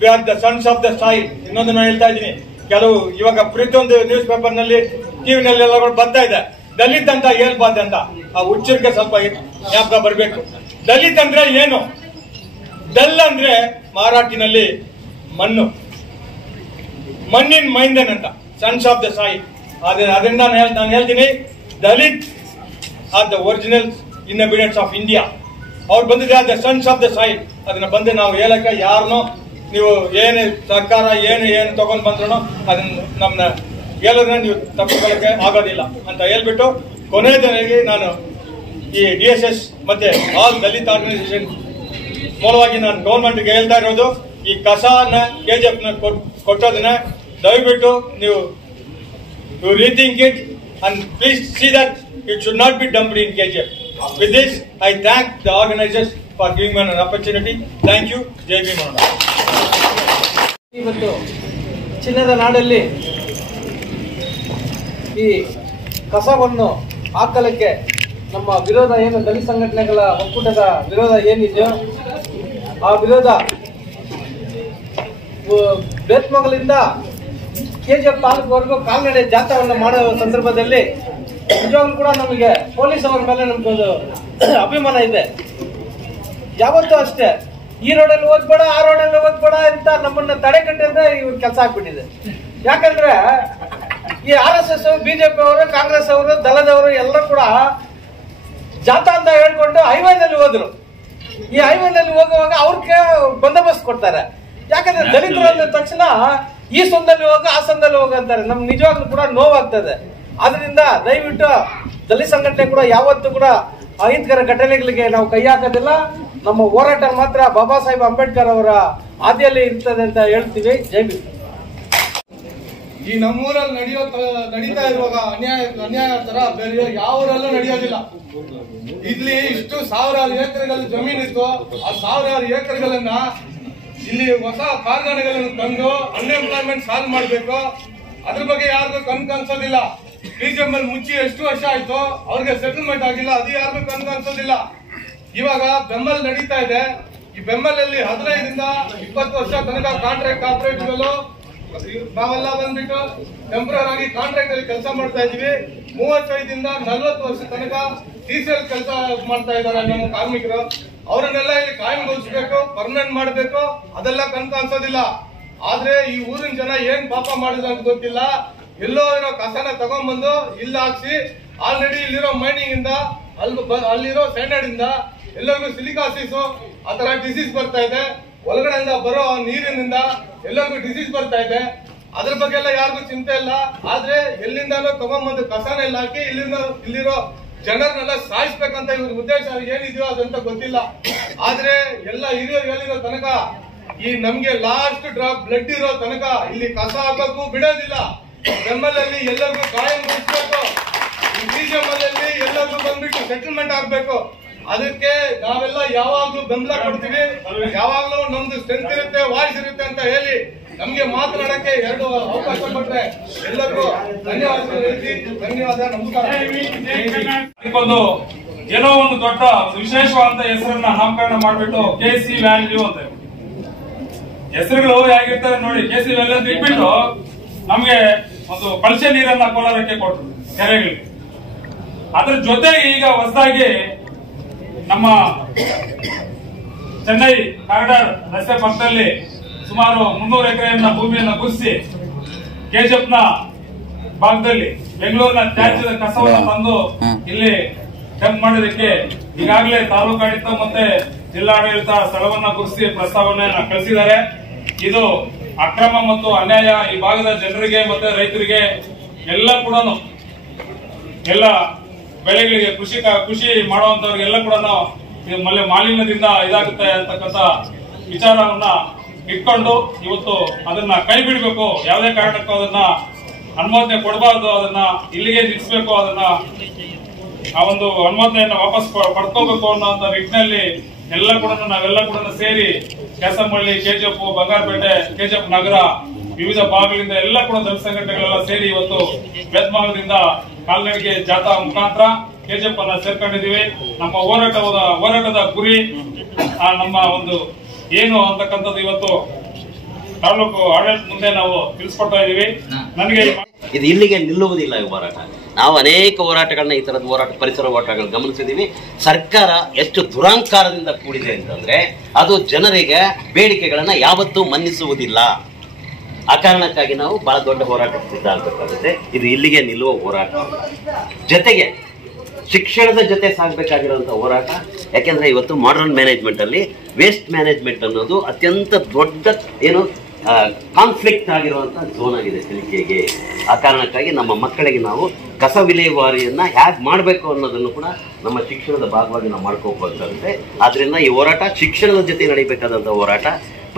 we are the sons of the soil. ಇನ್ನೊಂದು ನಾನು ಹೇಳ್ತಾ ಇದ್ದೀನಿ, ಕೆಲವು ಇವಾಗ ಪ್ರತಿಯೊಂದು ನ್ಯೂಸ್ ಪೇಪರ್ ನಲ್ಲಿ, ಟಿವಿನಲ್ಲಿ ಎಲ್ಲ ಬರ್ತಾ ಇದೆ ದಲಿತ್ ಅಂತ ಹೇಳ್ಬಾರ್ದು ಅಂತ. ಆ ಹುಚ್ಚರಿಗೆ ಸ್ವಲ್ಪ ಜ್ಞಾಪಕ ಬರಬೇಕು. ದಲಿತ್ ಅಂದ್ರೆ ಏನು? ದಲ್ ಅಂದ್ರೆ ಮರಾಠಿನಲ್ಲಿ ಮಣ್ಣು, ಮಣ್ಣಿನ ಮೈಂದನ್ ಅಂತ, ಸನ್ಸ್ ಆಫ್ ದ ಸಾಯಿಲ್. ಅದರಿಂದ ನಾನು ಹೇಳ್ತೀನಿ, Dalit are the original inhabitants of India. ಅವ್ರು ಬಂದಿದೆ are the sons of the soil. ಅದನ್ನ ಬಂದು ನಾವು ಹೇಳಕ್ಕೆ ಯಾರನ್ನೋ ನೀವು ಏನು ಸರ್ಕಾರ ಏನು ತಗೊಂಡ್ ಬಂದ್ರು ಅದನ್ನ ನಮ್ನ ಹೇಳೋದನ್ನ ನೀವು ತಪ್ಪಿಕೊಳ್ಳಕ್ಕೆ ಆಗೋದಿಲ್ಲ ಅಂತ ಹೇಳ್ಬಿಟ್ಟು ಕೊನೆಯದಾಗಿ ನಾನು ಈ DSS ಮತ್ತೆ ಆಲ್ ದಲಿತ ಆರ್ಗನೈಸೇಷನ್ ಮೂಲವಾಗಿ ನಾನು ಗೌರ್ಮೆಂಟ್ಗೆ ಹೇಳ್ತಾ ಇರೋದು, ಈ ಕಸನ KGF ನ ಕೊಟ್ಟೋದನ್ನ ದಯವಿಟ್ಟು ನೀವು rethink it and please see that it should not be dumped in KGF. With this, I thank the organizers for giving me an opportunity. Thank you. Jai Bhim. ಇವತ್ತು ಚಿನ್ನದ ನಾಡಲ್ಲಿ ಈ ಕಸವನ್ನು ಹಾಕಲಿಕ್ಕೆ ನಮ್ಮ ವಿರೋಧ ಏನು ದಲಿತ ಸಂಘಟನೆಗಳ ಒಕ್ಕೂಟದ ವಿರೋಧ ಏನಿದೆಯೋ ಆ ವಿರೋಧ ಬೇತ್ಮಂಗಲಿಂದ KGF ತಾಲೂಕುವರೆಗೂ ಕಾಲ್ನಡೆ ಜಾಥಾವನ್ನು ಮಾಡೋ ಸಂದರ್ಭದಲ್ಲಿ ನಿಜವಾಗ್ಲೂ ಕೂಡ ನಮಗೆ ಪೊಲೀಸ್ ಅವರ ಮೇಲೆ ನಮ್ಗೊಂದು ಅಭಿಮಾನ ಇದೆ. ಯಾವತ್ತೂ ಅಷ್ಟೇ ಈ ರೋಡಲ್ಲಿ ಹೋಗ್ಬೇಡ, ಆ ರೋಡಲ್ಲಿ ಹೋಗ್ಬೇಡ ಅಂತ ನಮ್ಮನ್ನ ತಡೆ ಕಟ್ಟಿದ್ರೆ ಇವ್ರ ಕೆಲಸ ಆಗ್ಬಿಟ್ಟಿದೆ. ಯಾಕಂದ್ರೆ ಈ RSS, BJP ಅವರು, ಕಾಂಗ್ರೆಸ್ ಅವರು, ದಳದವರು ಎಲ್ಲರೂ ಕೂಡ ಜಾಥಾ ಅಂತ ಹೇಳ್ಕೊಂಡು ಹೈವೇನಲ್ಲಿ ಹೋದ್ರು. ಈ ಹೈವೇನಲ್ಲಿ ಹೋಗುವಾಗ ಅವ್ರಿಗೆ ಬಂದೋಬಸ್ತ್ ಕೊಡ್ತಾರೆ. ಯಾಕಂದ್ರೆ ದಲಿತರು ಅಂದ ತಕ್ಷಣ ಈ ಸೊಂದಲ್ಲಿ ಹೋಗ, ಆ ಸೊಂದಲ್ಲಿ ಹೋಗ ಅಂತಾರೆ. ನಮ್ಗೆ ನಿಜವಾಗ್ಲೂ ಕೂಡ ನೋವಾಗ್ತದೆ. ಆದ್ರಿಂದ ದಯವಿಟ್ಟು ದಲಿತ ಸಂಘಟನೆ ಕೂಡ ಯಾವತ್ತೂ ಕೂಡ ಅಹಿತಕರ ಘಟನೆಗಳಿಗೆ ನಾವು ಕೈ ಹಾಕೋದಿಲ್ಲ. ನಮ್ಮ ಹೋರಾಟ ಮಾತ್ರ ಬಾಬಾ ಸಾಹೇಬ್ ಅಂಬೇಡ್ಕರ್ ಅವರ ಹಾದಿಯಲ್ಲಿ ಇರ್ತದೆ ಅಂತ ಹೇಳ್ತೀವಿ. ಜೈ ಭೀಮ್. ಈ ನಮ್ಮೂರಲ್ಲಿ ನಡೀತಾ ಇರುವಾಗ ಅನ್ಯಾಯ ತರ ಬೇರೆ ಯಾವ ಊರಲ್ಲೂ ನಡೆಯೋದಿಲ್ಲ. ಇಲ್ಲಿ ಇಷ್ಟು ಸಾವಿರಾರು ಎಕರೆಗಳ ಜಮೀನಿತ್ತು. ಆ ಸಾವಿರಾರು ಎಕರೆಗಳನ್ನ ಇಲ್ಲಿ ಹೊಸ ಕಾರ್ಖಾನೆಗಳನ್ನು ತಂದು ಅನ್ಎಂಪ್ಲಾಯ್ಮೆಂಟ್ ಸಾಲ್ವ್ ಮಾಡಬೇಕು. ಅದ್ರ ಬಗ್ಗೆ ಯಾರಿಗೂ ಕನ್ಸೋದಿಲ್ಲ. BGML ಮುಚ್ಚಿ ಎಷ್ಟು ವರ್ಷ ಆಯ್ತು, ಅವ್ರಿಗೆ ಸೆಟಲ್ಮೆಂಟ್ ಆಗಿಲ್ಲ, ಅದು ಯಾರಿಗೂ ಕನ್ಸೋದಿಲ್ಲ. ಇವಾಗ ಬೆಂಬಲ್ ನಡೀತಾ ಇದೆ. ಈ ಬೆಂಬಲಲ್ಲಿ 15 ರಿಂದ 20 ವರ್ಷ ತನಕ ಕಾಂಟ್ರಾಕ್ಟ್ ಆಪರೇಟರ್ಗಳು ನಾವೆಲ್ಲ ಬಂದ್ಬಿಟ್ಟು ಟೆಂಪರರಿ ಆಗಿ ಕಾಂಟ್ರಾಕ್ಟ್ ಅಲ್ಲಿ ಕೆಲಸ ಮಾಡ್ತಾ ಇದೀವಿ. 35 ರಿಂದ 40 ವರ್ಷ ತನಕ TCL ಕೆಲಸ ಮಾಡ್ತಾ ಇದ್ದಾರೆ ನಮ್ಮ ಕಾರ್ಮಿಕರು. ಅವರನ್ನೆಲ್ಲ ಇಲ್ಲಿ ಕಾಯಂಗೊಳಿಸಬೇಕು, ಪರ್ಮನೆಂಟ್ ಮಾಡಬೇಕು, ಅದೆಲ್ಲ ಕನಸು ಅನ್ಸೋದಿಲ್ಲ. ಆದ್ರೆ ಈ ಊರಿನ ಜನ ಏನ್ ಪಾಪ ಮಾಡಿದ್ರು ಅಂತ ಗೊತ್ತಿಲ್ಲ. ಎಲ್ಲೋ ಇರೋ ಕಸನ ತಗೊಂಡ್ಬಂದು ಇಲ್ಲಿ ಹಾಕ್ಸಿ, ಆಲ್ರೆಡಿ ಇಲ್ಲಿರೋ ಮೈನಿಂಗ್ ಇಂದ ಅಲ್ಲಿರೋ ಸ್ಟ್ಯಾಂಡರ್ಡ್ ಇಂದ ಎಲ್ಲರಿಗೂ ಸಿಲಿಕಾಸಿಸ್ ಆ ತರ ಡಿಸೀಸ್ ಬರ್ತಾ ಇದೆ. ಒಳಗಡೆಯಿಂದ ಬರೋ ನೀರಿನಿಂದ ಎಲ್ಲರಿಗೂ ಡಿಸೀಸ್ ಬರ್ತಾ ಇದೆ. ಅದ್ರ ಬಗ್ಗೆ ಎಲ್ಲ ಯಾರಿಗೂ ಚಿಂತೆ ಇಲ್ಲ. ಆದ್ರೆ ಎಲ್ಲಿಂದಾನೋ ತಗೊಂಡ್ಬಂದು ಕಸನ ಎಲ್ಲ ಹಾಕಿ ಇಲ್ಲಿರೋ ಜನರನ್ನೆಲ್ಲ ಸಾಯಿಸ್ಬೇಕಂತ ಇವ್ರ ಉದ್ದೇಶ ಏನಿದೆಯೋ ಅದಂತ ಗೊತ್ತಿಲ್ಲ. ಆದ್ರೆ ಎಲ್ಲ ಹಿರಿಯರು ಹೇಳಿರೋ ತನಕ ಈ ನಮ್ಗೆ ಲಾಸ್ಟ್ ಡ್ರಾಪ್ ಬ್ಲಡ್ ಇರೋ ತನಕ ಇಲ್ಲಿ ಕಸ ಹಾಕಕ್ಕೂ ಬಿಡೋದಿಲ್ಲ. ML ಅಲ್ಲಿ ಎಲ್ಲರಿಗೂ ಕಾಯಂ ಗೊಳಿಸ್ಬೇಕು. BGM ಅಲ್ಲಿ ಎಲ್ಲರಿಗೂ ಬಂದ್ಬಿಟ್ಟು ಸೆಟಲ್ಮೆಂಟ್ ಆಗ್ಬೇಕು. ಅದಕ್ಕೆ ನಾವೆಲ್ಲ ಯಾವಾಗ್ಲೂ ಬೆಂಬಲ ಕೊಡ್ತೀವಿ. ಯಾವಾಗ್ಲೂ ನಮ್ದು ಸ್ಟ್ರೆಂತ್ ಇರುತ್ತೆ, ವಾಯ್ಸ್ ಇರುತ್ತೆ ಅಂತ ಹೇಳಿ ನಮ್ಗೆ ಮಾತನಾಡಕ್ಕೆ 2 ಅವಕಾಶ ಕೊಟ್ರೆ ಎಲ್ಲರಿಗೂ ಧನ್ಯವಾದ ಹೇಳ್ತಿ. ಧನ್ಯವಾದ, ನಮಸ್ಕಾರ. ಇದಕ್ಕೊಂದು ಏನೋ ಒಂದು ದೊಡ್ಡ ವಿಶೇಷವಾದ ಹೆಸರನ್ನ ನಾಮಕರಣ ಮಾಡ್ಬಿಟ್ಟು KC ವ್ಯಾಲ್ಯೂ ಅಂತ ಹೆಸರುಗಳು ಹೇಗಿರ್ತಾರೆ ನೋಡಿ. KC ವ್ಯಾಲ್ಯೂ ಅಂತ ಇಟ್ಬಿಟ್ಟು ನಮ್ಗೆ ಒಂದು ಕಳಚೆ ನೀರನ್ನ ಕೋಲಾರಕ್ಕೆ ಕೊಟ್ಟರು ಕೆರೆಗಳಿಗೆ. ಅದ್ರ ಜೊತೆ ಈಗ ಹೊಸದಾಗಿ ನಮ್ಮ ಚೆನ್ನೈ ಕಾರಿಡಾರ್ ರಸ್ತೆ ಪಕ್ಕದಲ್ಲಿ ಸುಮಾರು 300 ಎಕರೆಯನ್ನ ಭೂಮಿಯನ್ನ ಗುರುತಿಸಿ ಕೆಜಿಎಫ್ನ ಭಾಗದಲ್ಲಿ ಬೆಂಗಳೂರಿನ ತ್ಯಾಜ್ಯದ ಕಸವನ್ನು ತಂದು ಇಲ್ಲಿ ಡಂಪ್ ಮಾಡೋದಕ್ಕೆ ಈಗಾಗಲೇ ತಾಲೂಕಾಡಳಿತ ಮತ್ತೆ ಜಿಲ್ಲಾಡಳಿತ ಸ್ಥಳವನ್ನ ಗುರುತಿಸಿ ಪ್ರಸ್ತಾವನೆಯನ್ನ ಕಳಿಸಿದ್ದಾರೆ. ಇದು ಅಕ್ರಮ ಮತ್ತು ಅನ್ಯಾಯ ಈ ಭಾಗದ ಜನರಿಗೆ ಮತ್ತೆ ರೈತರಿಗೆ ಎಲ್ಲ ಕೂಡ ಎಲ್ಲ ಬೆಳೆಗಳಿಗೆ ಕೃಷಿ ಮಾಡುವಂತವ್ರಿಗೆಲ್ಲ ಕೂಡ ಮಾಲಿನ್ಯದಿಂದ ಇದಾಗುತ್ತೆ ಅಂತಕ್ಕಂಥ ವಿಚಾರವನ್ನ ಇಟ್ಕೊಂಡು ಇವತ್ತು ಅದನ್ನ ಕೈ ಬಿಡಬೇಕು. ಯಾವುದೇ ಕಾರಣಕ್ಕೂ ಅದನ್ನ ಅನುಮೋದನೆ ಕೊಡಬಾರ್ದು, ಅದನ್ನ ಇಲ್ಲಿಗೆ ನಿಲ್ಲಿಸಬೇಕು, ಅದನ್ನ ಆ ಒಂದು ಅನುಮೋದನೆಯನ್ನ ವಾಪಸ್ ಪಡ್ಕೋಬೇಕು ಅನ್ನೋ ನಿಟ್ಟಿನಲ್ಲಿ ನಾವೆಲ್ಲ ಕೂಡ ಸೇರಿ ಕ್ಯಾಸಂಬಳ್ಳಿ, ಕೆಜಿಎಫ್, ಬಂಗಾರಪೇಟೆ, ಕೆಜಿಎಫ್ ನಗರ ವಿವಿಧ ಭಾಗಗಳಿಂದ ಎಲ್ಲ ಕೂಡ ಜನ ಸಂಘಟನೆಗಳೆಲ್ಲ ಸೇರಿ ಇವತ್ತು ಬೇತ್ಮಾಗದಿಂದ ಕಾಲ್ನಡಿಗೆ ಜಾಥಾ ಮುಖಾಂತರ ಕೆಜಿಎಫ್ ಅನ್ನ ಸೇರ್ಕೊಂಡಿದೀವಿ. ನಮ್ಮ ಹೋರಾಟದ ಗುರಿ ನಮ್ಮ ಒಂದು ಏನು ಅಂತಕ್ಕಂಥದ್ದು ಇವತ್ತು ತಾಲೂಕು ಆಡಳಿತ ಮುಂದೆ ನಾವು ತಿಳಿಸ್ಕೊಡ್ತಾ ಇದೀವಿ. ನನಗೆ ಇದು ಇಲ್ಲಿಗೆ ನಿಲ್ಲುವುದಿಲ್ಲ ಈ ಹೋರಾಟ. ನಾವು ಅನೇಕ ಹೋರಾಟಗಳನ್ನ ಈ ತರದ ಹೋರಾಟ ಪರಿಸರ ಹೋರಾಟಗಳನ್ನ ಗಮನಿಸಿದೀವಿ. ಸರ್ಕಾರ ಎಷ್ಟು ದುರಾಂಕಾರದಿಂದ ಕೂಡಿದೆ ಅಂತಂದ್ರೆ ಅದು ಜನರಿಗೆ ಬೇಡಿಕೆಗಳನ್ನ ಯಾವತ್ತೂ ಮನ್ನಿಸುವುದಿಲ್ಲ. ಆ ಕಾರಣಕ್ಕಾಗಿ ನಾವು ಬಹಳ ದೊಡ್ಡ ಹೋರಾಟಕ್ಕೆ ಸಿದ್ಧ ಆಗಬೇಕಾಗುತ್ತೆ. ಇದು ಇಲ್ಲಿಗೆ ನಿಲ್ಲುವ ಹೋರಾಟ. ಜೊತೆಗೆ ಶಿಕ್ಷಣದ ಜೊತೆ ಸಾಗಬೇಕಾಗಿರುವಂತಹ ಹೋರಾಟ. ಯಾಕೆಂದ್ರೆ ಇವತ್ತು ಮಾಡರ್ನ್ ಮ್ಯಾನೇಜ್ಮೆಂಟ್ ಅಲ್ಲಿ ವೇಸ್ಟ್ ಮ್ಯಾನೇಜ್ಮೆಂಟ್ ಅನ್ನೋದು ಅತ್ಯಂತ ದೊಡ್ಡ ಕಾನ್ಫ್ಲಿಕ್ಟ್ ಆಗಿರುವಂತಹ ಝೋನ್ ಆಗಿದೆ ಕಲಿಕೆಗೆ. ಆ ಕಾರಣಕ್ಕಾಗಿ ನಮ್ಮ ಮಕ್ಕಳಿಗೆ ನಾವು ಕಸ ವಿಲೇವಾರಿಯನ್ನ ಹೇಗೆ ಮಾಡಬೇಕು ಅನ್ನೋದನ್ನು ಕೂಡ ನಮ್ಮ ಶಿಕ್ಷಣದ ಭಾಗವಾಗಿ ನಾವು ಮಾಡ್ಕೋಬೇಕಾಗುತ್ತೆ. ಆದ್ರಿಂದ ಈ ಹೋರಾಟ ಶಿಕ್ಷಣದ ಜೊತೆ ನಡೀಬೇಕಾದಂತಹ ಹೋರಾಟ,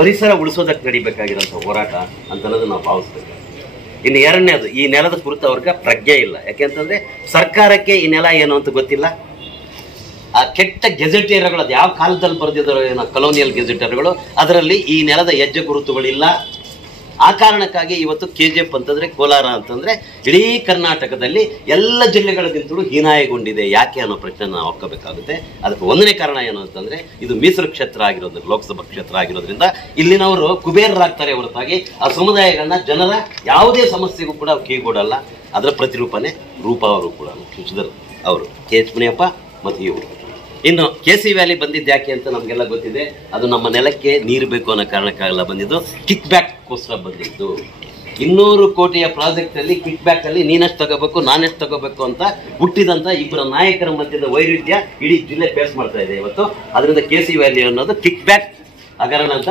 ಪರಿಸರ ಉಳಿಸೋದಕ್ಕೆ ನಡಿಬೇಕಾಗಿರುವಂತಹ ಹೋರಾಟ ಅಂತ ಅನ್ನೋದು ನಾವು ಭಾವಿಸ್ಬೇಕು. ಇನ್ನು ಎರಡನೇದು, ಈ ನೆಲದ ಕುರಿತು ಅವ್ರಿಗೆ ಪ್ರಜ್ಞೆ ಇಲ್ಲ. ಯಾಕೆಂತಂದ್ರೆ ಸರ್ಕಾರಕ್ಕೆ ಈ ನೆಲ ಏನು ಅಂತ ಗೊತ್ತಿಲ್ಲ. ಆ ಕೆಟ್ಟ ಗೆಜೆಟೇರ್ಗಳು ಅದು ಯಾವ ಕಾಲದಲ್ಲಿ ಬರೆದಿದ್ದಾರೋ ಏನೋ ಕಲೋನಿಯಲ್ ಗೆಜೆಟರ್ಗಳು, ಅದರಲ್ಲಿ ಈ ನೆಲದ ಹೆಜ್ಜೆ ಗುರುತುಗಳಿಲ್ಲ. ಆ ಕಾರಣಕ್ಕಾಗಿ ಇವತ್ತು ಕೆಜಿಎಫ್ ಅಂತಂದ್ರೆ ಕೋಲಾರ ಅಂತಂದ್ರೆ ಇಡೀ ಕರ್ನಾಟಕದಲ್ಲಿ ಎಲ್ಲ ಜಿಲ್ಲೆಗಳಿಗಿಂತಲೂ ಹೀನಾಯಗೊಂಡಿದೆ. ಯಾಕೆ ಅನ್ನೋ ಪ್ರಶ್ನೆ ನಾವು ಹಾಕೋಬೇಕಾಗುತ್ತೆ. ಅದಕ್ಕೆ ಒಂದನೇ ಕಾರಣ ಏನು ಅಂತಂದ್ರೆ ಇದು ಮೀಸಲು ಕ್ಷೇತ್ರ ಆಗಿರೋದು, ಲೋಕಸಭಾ ಕ್ಷೇತ್ರ ಆಗಿರೋದ್ರಿಂದ ಇಲ್ಲಿನವರು ಕುಬೇರರಾಗ್ತಾರೆ ಹೊರತಾಗಿ ಆ ಸಮುದಾಯಗಳನ್ನ ಜನರ ಯಾವುದೇ ಸಮಸ್ಯೆಗೂ ಕೂಡ ಕೈಗೂಡಲ್ಲ. ಅದರ ಪ್ರತಿರೂಪನೆ ರೂಪ ಅವರು ಕೂಡ ಅವರು KH ಮುನಿಯಪ್ಪ ಮತ್ತು ಇವರು. ಇನ್ನು KC ವ್ಯಾಲಿ ಬಂದಿದ್ದು ಯಾಕೆ ಅಂತ ನಮಗೆಲ್ಲ ಗೊತ್ತಿದೆ. ಅದು ನಮ್ಮ ನೆಲಕ್ಕೆ ನೀರು ಬೇಕು ಅನ್ನೋ ಕಾರಣಕ್ಕಾಗೆಲ್ಲ ಬಂದಿದ್ದು, ಕಿಕ್ ಬ್ಯಾಕ್ಗೋಸ್ಕರ ಬಂದಿದ್ದು. 200 ಕೋಟಿಯ ಪ್ರಾಜೆಕ್ಟ್ ಅಲ್ಲಿ ಕಿಕ್ ಬ್ಯಾಕ್ ಅಲ್ಲಿ ನೀನೆಷ್ಟು ತಗೋಬೇಕು ನಾನೆಷ್ಟು ತಗೋಬೇಕು ಅಂತ ಹುಟ್ಟಿದಂತ ಇಬ್ಬರ ನಾಯಕರ ಮಧ್ಯದ ವೈರುಧ್ಯ ಇಡೀ ಜಿಲ್ಲೆ ಫೇಸ್ ಮಾಡ್ತಾ ಇದೆ ಇವತ್ತು. ಅದರಿಂದ KC ವ್ಯಾಲಿ ಅನ್ನೋದು ಕಿಕ್ ಬ್ಯಾಕ್ ಹಗರಣ ಅಂತ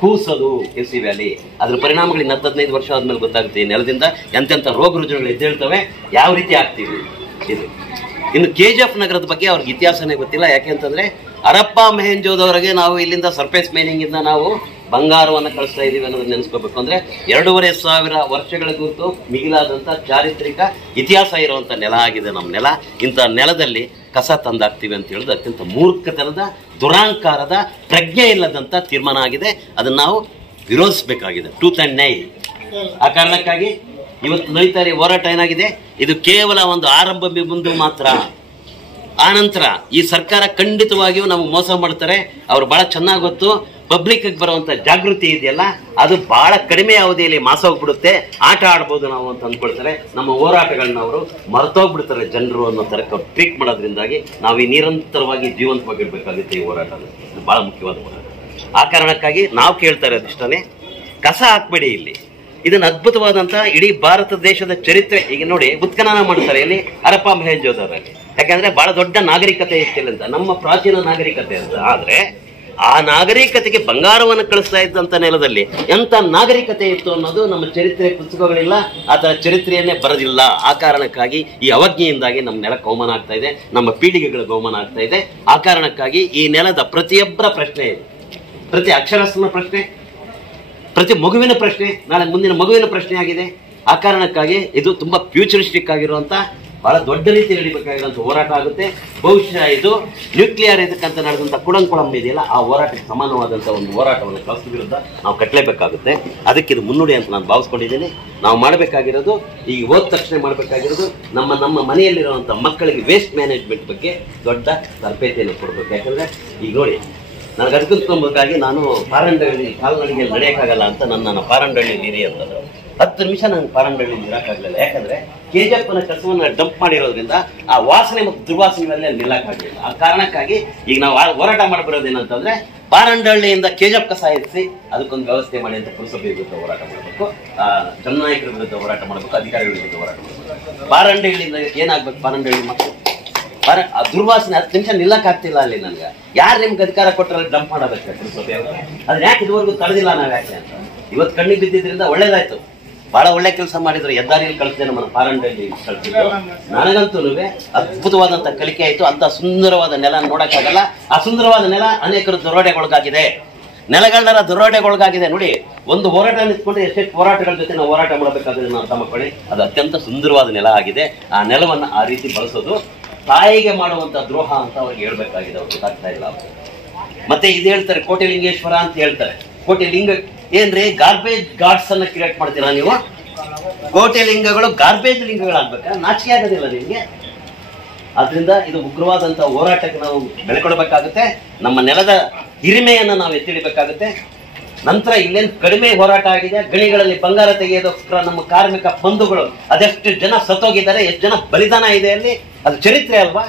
ಕೂಸೋದು KC ವ್ಯಾಲಿ. ಅದ್ರ ಪರಿಣಾಮಗಳು 10-15 ವರ್ಷ ಆದ್ಮೇಲೆ ಗೊತ್ತಾಗುತ್ತೆ. ಈ ನೆಲದಿಂದ ಎಂತೆಂಥ ರೋಗ ರುಜಿನಗಳು ಎದ್ದೇಳ್ತವೆ, ಯಾವ ರೀತಿ ಆಗ್ತೀವಿ ಇದು. ಇನ್ನು KGF ನಗರದ ಬಗ್ಗೆ ಅವ್ರಿಗೆ ಇತಿಹಾಸನೇ ಗೊತ್ತಿಲ್ಲ. ಯಾಕೆಂತಂದ್ರೆ ಹರಪ್ಪ ಮೊಹೆಂಜೋದವರೆಗೆ ನಾವು ಇಲ್ಲಿಂದ ಸರ್ಫೇಸ್ ಮೈನಿಂಗ್ ಇಂದ ನಾವು ಬಂಗಾರವನ್ನು ಕಳಿಸ್ತಾ ಇದೀವಿ ಅನ್ನೋದನ್ನ ನೆನೆಸ್ಕೋಬೇಕು. ಅಂದ್ರೆ 2500 ವರ್ಷಗಳ ಕುರಿತು ಮಿಗಿಲಾದಂತ ಚಾರಿತ್ರಿಕ ಇತಿಹಾಸ ಇರುವಂತ ನೆಲ ಆಗಿದೆ ನಮ್ಮ ನೆಲ. ಇಂಥ ನೆಲದಲ್ಲಿ ಕಸ ತಂದಾಕ್ತಿವಿ ಅಂತ ಹೇಳಿದ್ರೆ ಅತ್ಯಂತ ಮೂರ್ಖತನದ, ದುರಾಂಕಾರದ, ಪ್ರಜ್ಞೆ ಇಲ್ಲದಂತ ತೀರ್ಮಾನ ಆಗಿದೆ. ಅದನ್ನ ನಾವು ವಿರೋಧಿಸಬೇಕಾಗಿದೆ ಟೂತ್ ಅಂಡ್ ನೈಲ್. ಆ ಕಾರಣಕ್ಕಾಗಿ ಇವತ್ತು ನಡೀತಾ ಇರೋ ಹೋರಾಟ ಏನಾಗಿದೆ, ಇದು ಕೇವಲ ಒಂದು ಆರಂಭ ಬಿಂದು ಮಾತ್ರ. ಆನಂತರ ಈ ಸರ್ಕಾರ ಖಂಡಿತವಾಗಿಯೂ ನಮಗೆ ಮೋಸ ಮಾಡ್ತಾರೆ. ಅವ್ರು ಬಹಳ ಚೆನ್ನಾಗಿ ಗೊತ್ತು. ಪಬ್ಲಿಕ್ ಬರುವಂತ ಜಾಗೃತಿ ಇದೆಯಲ್ಲ ಅದು ಬಹಳ ಕಡಿಮೆ ಅವಧಿಯಲ್ಲಿ ಮಾಸೋಗ್ಬಿಡುತ್ತೆ. ಆಟ ಆಡ್ಬೋದು ನಾವು ಅಂತ ಅಂದ್ಕೊಳ್ತಾರೆ. ನಮ್ಮ ಹೋರಾಟಗಳನ್ನ ಅವರು ಮರ್ತೋಗ್ಬಿಡ್ತಾರೆ ಜನರು ಅನ್ನೋ ತರ ಟ್ರೀಟ್ ಮಾಡೋದ್ರಿಂದಾಗಿ ನಾವು ಈ ನಿರಂತರವಾಗಿ ಜೀವಂತವಾಗಿರ್ಬೇಕಾಗುತ್ತೆ. ಈ ಹೋರಾಟ ಇದು ಬಹಳ ಮುಖ್ಯವಾದ ಹೋರಾಟ. ಆ ಕಾರಣಕ್ಕಾಗಿ ನಾವು ಕೇಳ್ತಾ ಇರೋದು ಇಷ್ಟನೇ, ಕಸ ಹಾಕ್ಬೇಡಿ ಇಲ್ಲಿ. ಇದನ್ನ ಅದ್ಭುತವಾದಂತ ಇಡೀ ಭಾರತ ದೇಶದ ಚರಿತ್ರೆ ಈಗ ನೋಡಿ ಉತ್ಖನನ ಮಾಡ್ತಾರೆ ಇಲ್ಲಿ ಹರಪ್ಪ ಮೊಹೆಂಜೋದರಲ್ಲಿ. ಯಾಕಂದ್ರೆ ಬಹಳ ದೊಡ್ಡ ನಾಗರಿಕತೆ ಇತ್ತಿಲ್ಲ ಅಂತ, ನಮ್ಮ ಪ್ರಾಚೀನ ನಾಗರಿಕತೆ ಅಂತ. ಆದ್ರೆ ಆ ನಾಗರಿಕತೆಗೆ ಬಂಗಾರವನ್ನು ಕಳಿಸ್ತಾ ಇದ್ದಂತ ನೆಲದಲ್ಲಿ ಎಂತ ನಾಗರಿಕತೆ ಇತ್ತು ಅನ್ನೋದು ನಮ್ಮ ಚರಿತ್ರೆ ಪುಸ್ತಕಗಳಿಲ್ಲ, ಆತರ ಚರಿತ್ರೆಯನ್ನೇ ಬರೋದಿಲ್ಲ. ಆ ಕಾರಣಕ್ಕಾಗಿ ಈ ಅವಜ್ಞೆಯಿಂದಾಗಿ ನಮ್ಮ ನೆಲ ಅವಮಾನ ಆಗ್ತಾ ಇದೆ, ನಮ್ಮ ಪೀಳಿಗೆಗಳ ಅವಮಾನ ಆಗ್ತಾ ಇದೆ. ಆ ಕಾರಣಕ್ಕಾಗಿ ಈ ನೆಲದ ಪ್ರತಿಯೊಬ್ಬರ ಪ್ರಶ್ನೆ ಇದೆ, ಪ್ರತಿ ಅಕ್ಷರಸ್ಥನ ಪ್ರಶ್ನೆ, ಪ್ರತಿ ಮಗುವಿನ ಪ್ರಶ್ನೆ, ನಾಳೆ ಮುಂದಿನ ಮಗುವಿನ ಪ್ರಶ್ನೆ ಆಗಿದೆ. ಆ ಕಾರಣಕ್ಕಾಗಿ ಇದು ತುಂಬಾ ಫ್ಯೂಚರಿಸ್ಟಿಕ್ ಆಗಿರುವಂತ ಬಹಳ ದೊಡ್ಡ ರೀತಿ ನಡಿಬೇಕಾಗಿರುವಂತ ಹೋರಾಟ ಆಗುತ್ತೆ. ಬಹುಶಃ ಇದು ನ್ಯೂಕ್ಲಿಯರ್ ಇದಕ್ಕಂತ ನಡೆದಂತ ಕುಳಂಕುಳಂ ಇದೆಯಲ್ಲ, ಆ ಹೋರಾಟಕ್ಕೆ ಸಮಾನವಾದಂತ ಒಂದು ಹೋರಾಟವನ್ನು ಕಷ್ಟ ವಿರುದ್ಧ ನಾವು ಕಟ್ಟಲೇಬೇಕಾಗುತ್ತೆ. ಅದಕ್ಕೆ ಇದು ಮುನ್ನುಡಿ ಅಂತ ನಾನು ಭಾವಿಸ್ಕೊಂಡಿದ್ದೀನಿ. ನಾವು ಮಾಡಬೇಕಾಗಿರೋದು ಈಗ ಹೋದ ತಕ್ಷಣ ಮಾಡಬೇಕಾಗಿರೋದು ನಮ್ಮ ಮನೆಯಲ್ಲಿರುವಂತ ಮಕ್ಕಳಿಗೆ ವೇಸ್ಟ್ ಮ್ಯಾನೇಜ್ಮೆಂಟ್ ಬಗ್ಗೆ ದೊಡ್ಡ ತರಬೇತಿಯನ್ನು ಕೊಡಬೇಕು. ಯಾಕಂದ್ರೆ ಈಗ ನೋಡಿ, ನನಗೆ ಅದಕ್ಕೊಂಬಕ್ಕಾಗಿ ನಾನು ಪಾರಂಡಳ್ಳಿ ಕಾಲ್ನಡಿಗೆಯಲ್ಲಿ ನಡೆಯೋಕ್ಕಾಗಲ್ಲ ಅಂತ ನನ್ನ ಪಾರಂಡಳ್ಳಿ ನೀರಿ ಅಂತಂದ್ರು. 10 ನಿಮಿಷ ನಂಗೆ ಪಾರಂಡಳ್ಳಿ ಇರೋಕ್ಕಾಗಲಿಲ್ಲ. ಯಾಕಂದ್ರೆ ಕೆಜಿಎಫ್ನ ಕಸವನ್ನ ಡಂಪ್ ಮಾಡಿರೋದ್ರಿಂದ ಆ ವಾಸನೆ ಮತ್ತು ದುರ್ವಾಸನೆಯಲ್ಲೇ ನಿಲ್ಲಕ್ಕಾಗಲಿಲ್ಲ. ಆ ಕಾರಣಕ್ಕಾಗಿ ಈಗ ನಾವು ಹೋರಾಟ ಮಾಡಬರೋದೇನಂತಂದ್ರೆ ಪಾರಂಡಳ್ಳಿಯಿಂದ ಕೆಜಿಎಫ್ ಕಸ ಎತ್ತಿಸಿ ಅದಕ್ಕೊಂದು ವ್ಯವಸ್ಥೆ ಮಾಡಿ ಅಂತ ಪುರಸಭೆ ವಿರುದ್ಧ ಹೋರಾಟ ಮಾಡಬೇಕು, ಜನನಾಯಕರ ವಿರುದ್ಧ ಹೋರಾಟ ಮಾಡಬೇಕು, ಅಧಿಕಾರಿಗಳ ವಿರುದ್ಧ ಹೋರಾಟ ಮಾಡಬೇಕು. ಪಾರಂಡಳ್ಳಿಯಿಂದ ಏನಾಗ್ಬೇಕು, ಪಾರಂಡಳ್ಳಿ ಮಕ್ಕಳು ಆ ದುರ್ವಾಸನೆ 10 ನಿಮಿಷ ನಿಲ್ಲಕ್ ಆಗ್ತಿಲ್ಲ ಅಲ್ಲಿ. ನನ್ಗೆ ಯಾರು ನಿಮ್ಗೆ ಅಧಿಕಾರ ಕೊಟ್ಟರೆ ಡಂಪ್ ಮಾಡಬೇಕು ಪುರಸಭೆ ಅವರು. ಅದನ್ನ ಯಾಕೆ ಇದುವರೆಗೂ ತಡೆದಿಲ್ಲ ನಾವು ಯಾಕೆ ಅಂತ ಇವತ್ತು ಕಣ್ಣಿಗೆ ಬಿದ್ದಿದ್ರಿಂದ ಒಳ್ಳೇದಾಯ್ತು. ಬಹಳ ಒಳ್ಳೆ ಕೆಲಸ ಮಾಡಿದ್ರು. ಹೆದ್ದಾರಿಯಲ್ಲಿ ಕಳಿಸಿದೆ ನಮ್ಮನ್ನ ಪಾರಂಡಳ್ಳಿ ಕಳಿಸಿದ್ರು. ನನಗಂತೂ ಅದ್ಭುತವಾದಂತ ಕಲಿಕೆ ಆಯ್ತು. ಅಂತ ಸುಂದರವಾದ ನೆಲ ನೋಡಕ್ಕಾಗಲ್ಲ. ಆ ಸುಂದರವಾದ ನೆಲ ಅನೇಕರು ದರೋಡೆಗೊಳಗಾಗಿದೆ, ನೆಲಗಳ್ಳರ ದರೋಡೆಗೊಳಗಾಗಿದೆ. ನೋಡಿ, ಒಂದು ಹೋರಾಟ ನಿಂತ್ಕೊಂಡ್ರೆ ಎಷ್ಟೆಷ್ಟು ಹೋರಾಟಗಳ ಜೊತೆ ನಾವು ಹೋರಾಟ ಮಾಡಬೇಕಾದ್ರೆ ನಾವು ತಮ್ಮ ಕಡೆ ಅದು ಅತ್ಯಂತ ಸುಂದರವಾದ ನೆಲ ಆಗಿದೆ. ಆ ನೆಲವನ್ನ ಆ ರೀತಿ ಬಳಸೋದು ತಾಯಿಗೆ ಮಾಡುವಂತ ದ್ರೋಹ ಅಂತ ಅವ್ರಿಗೆ ಹೇಳ್ಬೇಕಾಗಿದೆ. ಅವ್ರಿಗೆ ಗೊತ್ತಾಗ್ತಾ ಇಲ್ಲ. ಮತ್ತೆ ಇದು ಹೇಳ್ತಾರೆ ಕೋಟಿಲಿಂಗೇಶ್ವರ ಅಂತ ಹೇಳ್ತಾರೆ. ಕೋಟಿಲಿಂಗ ಏನ್ರಿ, ಗಾರ್ಬೇಜ್ ಗಾಡ್ಸ್ ಅನ್ನ ಕ್ರಿಯೇಟ್ ಮಾಡ್ತೀರಾ ನೀವು? ಕೋಟಿಲಿಂಗಗಳು ಗಾರ್ಬೇಜ್ ಲಿಂಗಗಳಾಗ್ಬೇಕಾ? ನಾಚಿಕೆ ಆಗೋದಿಲ್ಲ ನಿಮ್ಗೆ? ಆದ್ರಿಂದ ಇದು ಉಗ್ರವಾದಂತ ಹೋರಾಟಕ್ಕೆ ನಾವು ಬೆಲೆ ಕೊಡಬೇಕಾಗುತ್ತೆ. ನಮ್ಮ ನೆಲದ ಹಿರಿಮೆಯನ್ನ ನಾವು ಎತ್ತಿಡಬೇಕಾಗುತ್ತೆ. ನಂತರ ಇಲ್ಲೇನು ಕಡಿಮೆ ಹೋರಾಟ ಆಗಿದೆ, ಗಣಿಗಳಲ್ಲಿ ಬಂಗಾರ ತೆಗೆಯೋದಕ್ಕೋಸ್ಕರ ನಮ್ಮ ಕಾರ್ಮಿಕ ಬಂಧುಗಳು ಅದೆಷ್ಟು ಜನ ಸತ್ತೋಗಿದ್ದಾರೆ, ಎಷ್ಟು ಜನ ಬಲಿದಾನ ಇದೆ ಅಲ್ಲಿ, ಅದು ಚರಿತ್ರೆ ಅಲ್ವಾ?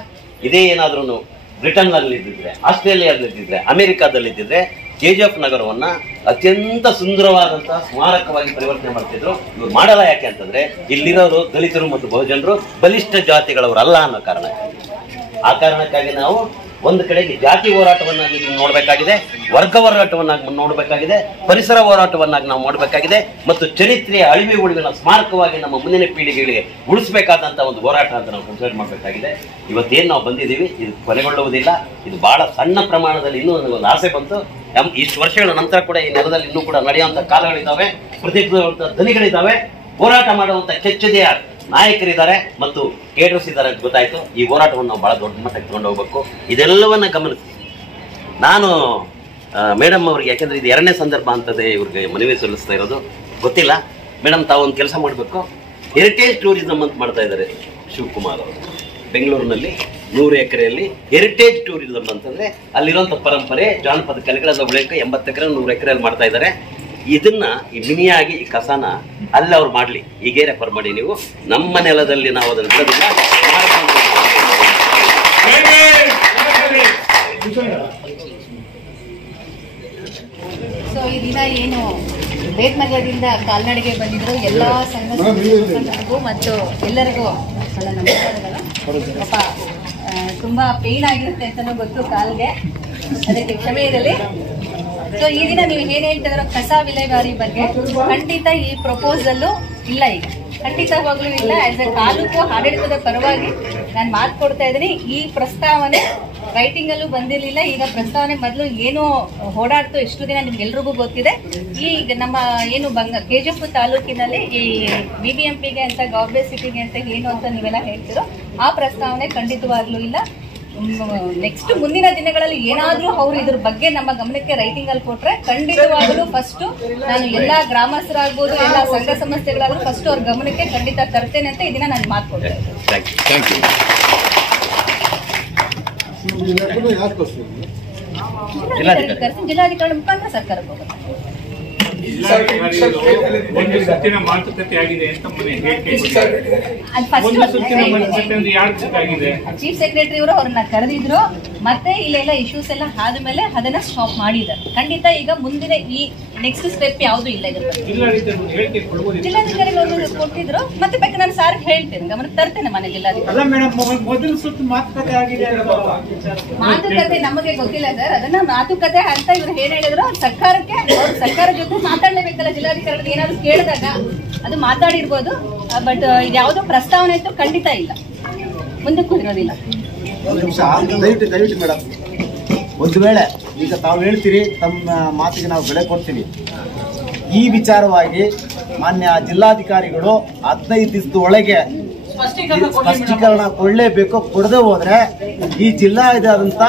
ಇದೇ ಏನಾದ್ರೂ ಬ್ರಿಟನ್ ನಲ್ಲಿ ಇದ್ದಿದ್ರೆ, ಆಸ್ಟ್ರೇಲಿಯಾದಲ್ಲಿ ಇದ್ದಿದ್ರೆ, ಅಮೆರಿಕಾದಲ್ಲಿ ಇದ್ದಿದ್ರೆ ಕೆಜಿಎಫ್ ನಗರವನ್ನ ಅತ್ಯಂತ ಸುಂದರವಾದಂತಹ ಸ್ಮಾರಕವಾಗಿ ಪರಿವರ್ತನೆ ಮಾಡ್ತಿದ್ರು. ಇವ್ರು ಮಾಡಲ್ಲ. ಯಾಕೆ ಅಂತಂದ್ರೆ ಇಲ್ಲಿರೋರು ದಲಿತರು ಮತ್ತು ಬಹುಜನರು ಬಲಿಷ್ಠ ಜಾತಿಗಳವರಲ್ಲ ಅನ್ನೋ ಕಾರಣ. ಆ ಕಾರಣಕ್ಕಾಗಿ ನಾವು ಒಂದು ಕಡೆಗೆ ಜಾತಿ ಹೋರಾಟವನ್ನಾಗಿ ನೋಡಬೇಕಾಗಿದೆ, ವರ್ಗ ಹೋರಾಟವನ್ನಾಗಿ ನೋಡಬೇಕಾಗಿದೆ, ಪರಿಸರ ಹೋರಾಟವನ್ನಾಗಿ ನಾವು ನೋಡಬೇಕಾಗಿದೆ, ಮತ್ತು ಚರಿತ್ರೆಯ ಅಳಿವೆ ಉಳಿವಿನ ಸ್ಮಾರಕವಾಗಿ ನಮ್ಮ ಮುಂದಿನ ಪೀಳಿಗೆಗಳಿಗೆ ಉಳಿಸಬೇಕಾದಂತ ಒಂದು ಹೋರಾಟ ಅಂತ ನಾವು ಕನ್ಸಿಡರ್ ಮಾಡಬೇಕಾಗಿದೆ. ಇವತ್ತೇನು ನಾವು ಬಂದಿದ್ದೀವಿ ಇದು ಕೊನೆಗೊಳ್ಳುವುದಿಲ್ಲ. ಇದು ಬಹಳ ಸಣ್ಣ ಪ್ರಮಾಣದಲ್ಲಿ ಇನ್ನೂ ನನಗೊಂದು ಆಸೆ ಬಂತು. ಇಷ್ಟು ವರ್ಷಗಳ ನಂತರ ಕೂಡ ಈ ನೆಲದಲ್ಲಿ ಇನ್ನೂ ಕೂಡ ನಡೆಯುವಂತ ಕಾಲಗಳಿದ್ದಾವೆ, ಪ್ರತಿಕ್ರಿಯುವಂತ ಧ್ವನಿಗಳಿದ್ದಾವೆ, ಹೋರಾಟ ಮಾಡುವಂತ ಕೆಚ್ಚದೆಯ ನಾಯಕರಿದ್ದಾರೆ ಮತ್ತು ಕೇಡರ್ಸ್ ಇದ್ದಾರೆ ಅಂತ ಗೊತ್ತಾಯ್ತು. ಈ ಹೋರಾಟವನ್ನು ನಾವು ಬಹಳ ದೊಡ್ಡ ಮಟ್ಟಕ್ಕೆ ತಗೊಂಡು ಹೋಗ್ಬೇಕು. ಇದೆಲ್ಲವನ್ನ ಗಮನಿಸಿ ನಾನು ಮೇಡಮ್ ಅವ್ರಿಗೆ, ಯಾಕೆಂದ್ರೆ ಇದು 2ನೇ ಸಂದರ್ಭ ಅಂತದೆ ಇವ್ರಿಗೆ ಮನವಿ ಸಲ್ಲಿಸ್ತಾ ಇರೋದು. ಗೊತ್ತಿಲ್ಲ ಮೇಡಮ್, ತಾವು ಒಂದು ಕೆಲಸ ಮಾಡಬೇಕು. ಹೆರಿಟೇಜ್ ಟೂರಿಸಂ ಅಂತ ಮಾಡ್ತಾ ಇದ್ದಾರೆ ಶಿವಕುಮಾರ್ ಅವರು ಬೆಂಗಳೂರಿನಲ್ಲಿ 100 ಎಕರೆಯಲ್ಲಿ ಹೆರಿಟೇಜ್ ಟೂರಿಸಂ ಅಂತಂದ್ರೆ ಅಲ್ಲಿರುವಂತ ಪರಂಪರೆ, ಜಾನಪದ ಕಲೆಗಳೆಲ್ಲ ಉಳಿಯಕ್ಕೆ 80 ಎಕರೆ 100 ಎಕರೆಯಲ್ಲಿ ಮಾಡ್ತಾ ಇದ್ದಾರೆ. ಇದನ್ನ ಈ ಮಿನಿಯಾಗಿ ಈ ಕಸನ ಅಲ್ಲಿ ಅವ್ರು ಮಾಡ್ಲಿ, ಹೀಗೆ ರೆಫರ್ ಮಾಡಿ. ನೀವು ನಮ್ಮ ನೆಲದಲ್ಲಿ ನಾವು ಅದನ್ನು ಬಿಡೋದಿಲ್ಲ. ಸೊ ಈ ದಿನ ಏನು ಬೇತ್ನಗರದಿಂದ ಕಾಲ್ನಡಿಗೆ ಬಂದಿದ್ರು ಎಲ್ಲಾ ಸಂಘಟನೆಗಳಿಗೂ ಮತ್ತು ಎಲ್ಲರಿಗೂ ನನ್ನ ನಮಸ್ಕಾರಗಳು. ಪಾಪ ತುಂಬಾ ಪೇನ್ ಆಗಿರುತ್ತೆ ಅಂತಲೂ ಗೊತ್ತು ಕಾಲ್ಗೆ, ಅದಕ್ಕೆ ಕ್ಷಮೆ ಇರಲಿ. ಸೊ ಈ ದಿನ ನೀವು ಏನ್ ಹೇಳ್ತಿದಾರೋ ಕಸ ವಿಲೇವಾರಿ ಬಗ್ಗೆ ಖಂಡಿತ ಈ ಪ್ರಪೋಸಲ್ ಇಲ್ಲ, ಈಗ ಖಂಡಿತವಾಗ್ಲೂ ಇಲ್ಲ. ಆಸ್ ಎ ತಾಲೂಕು ಆಡಳಿತದ ಪರವಾಗಿ ನಾನು ಮಾತು ಕೊಡ್ತಾ ಇದ್ದೀನಿ. ಈ ಪ್ರಸ್ತಾವನೆ ರೈಟಿಂಗ್ ಅಲ್ಲೂ ಬಂದಿರಲಿಲ್ಲ. ಈಗ ಪ್ರಸ್ತಾವನೆ ಮೊದಲು ಏನು ಓಡಾಡ್ತು ಎಷ್ಟು ದಿನ ನಿಮ್ಗೆಲ್ರಿಗೂ ಗೊತ್ತಿದೆ. ಈಗ ನಮ್ಮ ಏನು ಕೆಜಿಎಫ್ ತಾಲೂಕಿನಲ್ಲಿ ಈ BBMPಗೆ ಅಂತ ಗೌರ್ಮೆಂಟ್ ಸಿಟಿಗೆ ಅಂತ ಏನು ಅಂತ ನೀವೆಲ್ಲ ಹೇಳ್ತಿರೋ ಆ ಪ್ರಸ್ತಾವನೆ ಖಂಡಿತವಾಗ್ಲೂ ಇಲ್ಲ. ನೆಕ್ಸ್ಟ್ ಮುಂದಿನ ದಿನಗಳಲ್ಲಿ ಏನಾದ್ರೂ ಅವ್ರು ಇದ್ರ ಬಗ್ಗೆ ನಮ್ಮ ಗಮನಕ್ಕೆ ರೈಟಿಂಗ್ ಅಲ್ಲಿ ಕೊಟ್ರೆ ಖಂಡಿತವಾಗಲೂ ಫಸ್ಟ್ ನಾನು ಎಲ್ಲಾ ಗ್ರಾಮಸ್ಥರಾಗ್ಬೋದು, ಎಲ್ಲಾ ಸಂಘ ಸಂಸ್ಥೆಗಳಾದ್ರೂ ಫಸ್ಟ್ ಅವ್ರ ಗಮನಕ್ಕೆ ಖಂಡಿತ ತರ್ತೇನೆ ಅಂತ ಇದನ್ನ ನಾನು ಮಾತು ಕೊಡ್ತೇನೆ. ಜಿಲ್ಲಾಧಿಕಾರಿ ಮುಖಾಂತರ ಸರ್ಕಾರಕ್ಕೆ ಹೋಗುತ್ತೆ. ಒಂದು ಸುತ್ತಿನ ಮಾತುಕತೆ ಆಗಿದೆ ಅಂತ ಚೀಫ್ ಸೆಕ್ರೆಟರಿ ಅವರು ಅವ್ರನ್ನ ಕರೆದಿದ್ರು, ಮತ್ತೆ ಇಲ್ಲೆಲ್ಲ ಇಶ್ಯೂಸ್ ಎಲ್ಲ ಆದ್ಮೇಲೆ ಅದನ್ನ ಸ್ಟಾಪ್ ಮಾಡಿದ್ದಾರೆ. ಖಂಡಿತ ಈಗ ಮುಂದಿನ ಈ ನೆಕ್ಸ್ಟ್ ಸ್ಟೆಪ್ ಯಾವ್ದು ಇಲ್ಲ. ಜಿಲ್ಲಾಧಿಕಾರಿಗಳು ಕೊಟ್ಟಿದ್ರು, ಮತ್ತೆ ಬೇಕಾದ್ರೆ ನಾನು ಸಾರ್ ಹೇಳ್ತೇನೆ, ಗಮನಕ್ಕೆ ತರ್ತೇನೆ ಮನೆ ಜಿಲ್ಲಾಧಿಕಾರಿ. ಮೊದಲು ಸುತ್ತು ಮಾತುಕತೆ ಆಗಿದೆ. ಮಾತುಕತೆ ನಮಗೆ ಗೊತ್ತಿಲ್ಲ ಸರ್, ಅದನ್ನ ಮಾತುಕತೆ ಅಂತ ಇವ್ರು ಏನ್ ಹೇಳಿದ್ರು, ಸರ್ಕಾರಕ್ಕೆ ಸರ್ಕಾರ ಜೊತೆ ಮಾತಾಡ್ಲೇಬೇಕಲ್ಲ. ಜಿಲ್ಲಾಧಿಕಾರಿ ಏನಾದ್ರು ಕೇಳಿದಾಗ ಅದು ಮಾತಾಡಿರ್ಬೋದು, ಬಟ್ ಇದ್ಯಾವುದೋ ಪ್ರಸ್ತಾವನೆ ಅಂತೂ ಖಂಡಿತ ಇಲ್ಲ, ಮುಂದಕ್ಕೆ ಕುದಿರೋದಿಲ್ಲ. ದಯವಿಟ್ಟು ಮೇಡಮ್, ಒಂದು ವೇಳೆ ಈಗ ತಾವು ಹೇಳ್ತೀರಿ, ತಮ್ಮ ಮಾತಿಗೆ ನಾವು ಬೆಲೆ ಕೊಡ್ತೀವಿ. ಈ ವಿಚಾರವಾಗಿ ಮಾನ್ಯ ಜಿಲ್ಲಾಧಿಕಾರಿಗಳು 15 ದಿವಸದ ಒಳಗೆ ಸ್ಪಷ್ಟೀಕರಣ ಕೊಡಲೇಬೇಕು. ಕೊಡದೆ ಹೋದ್ರೆ ಈ ಜಿಲ್ಲಾದಂತ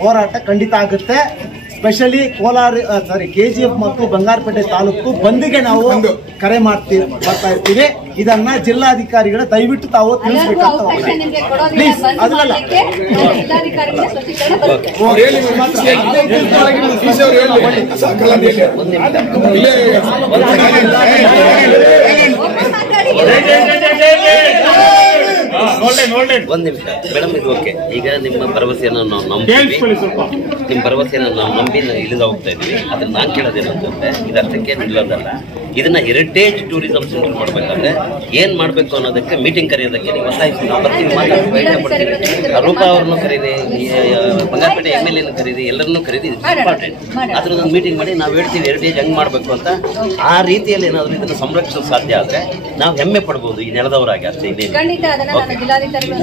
ಹೋರಾಟ ಖಂಡಿತ ಆಗುತ್ತೆ. ಸ್ಪೆಷಲಿ ಕೋಲಾರ KGF ಮತ್ತು ಬಂಗಾರಪೇಟೆ ತಾಲೂಕು ಬಂದ್ಗೆ ನಾವು ಕರೆ ಬರ್ತಾ ಇರ್ತೀವಿ. ಇದನ್ನ ಜಿಲ್ಲಾಧಿಕಾರಿಗಳ ದಯವಿಟ್ಟು ತಾವು ತಿಳಿಸ್ಬೇಕಂತ ಪ್ಲೀಸ್. ಅದಲ್ಲ ಒಂದ್ ನಿಮಿಷ ಮೇಡಮ್, ಇದು ಓಕೆ. ಈಗ ನಿಮ್ಮ ಭರವಸೆಯನ್ನು ನಾವು ನಂಬ್ತೀವಿ, ನಿಮ್ಮ ಭರವಸೆಯನ್ನು ನಾವು ನಂಬಿ ಇಲ್ಲಿಂದ ಹೋಗ್ತಾ ಇದ್ವಿ. ಅದನ್ನ ನಾನ್ ಕೇಳೋದೇನು ಅಂತಂದ್ರೆ, ಇದಷ್ಟಕ್ಕೆ ನಿಲ್ಲೋದಲ್ಲ, ಇದನ್ನ ಹೆರಿಟೇಜ್ ಟೂರಿಸಂ ಸೆಂಟರ್ ಮಾಡ್ಬೇಕಾದ್ರೆ ಏನ್ ಮಾಡ್ಬೇಕು ಅನ್ನೋದಕ್ಕೆ ಮೀಟಿಂಗ್ ಕರೆಯೋದಕ್ಕೆ ನೀವು ಒತ್ತಾಯಿಸಿ. ನಾವು ಬರ್ತೀವಿ, ಮಾತಾಡ್ತೀವಿ. ರೂಪಾ ಅವ್ರನ್ನು ಕರೀರಿ, ಬಂಗಾರಪೇಟೆ MLA ಕರೀರಿ, ಎಲ್ಲರನ್ನೂ ಕರೀರಿ. ಇಂಪಾರ್ಟೆಂಟ್. ಅದ್ರದ್ದೊಂದು ಮೀಟಿಂಗ್ ಮಾಡಿ ನಾವು ಹೇಳ್ತೀವಿ ಹೆರಿಟೇಜ್ ಹೆಂಗ್ ಮಾಡ್ಬೇಕು ಅಂತ. ಆ ರೀತಿಯಲ್ಲಿ ಏನಾದ್ರು ಇದನ್ನ ಸಂರಕ್ಷಿಸಲು ಸಾಧ್ಯ ಆದ್ರೆ ನಾವು ಹೆಮ್ಮೆ ಪಡ್ಬೋದು ಈ ನೆಲದವರಾಗಿ, ಅಷ್ಟೇ. ಇನ್ನೇನು ಖಂಡಿತ ಅದನ್ನ ನಾನು ಜಿಲ್ಲಾಧಿಕಾರಿಗಳು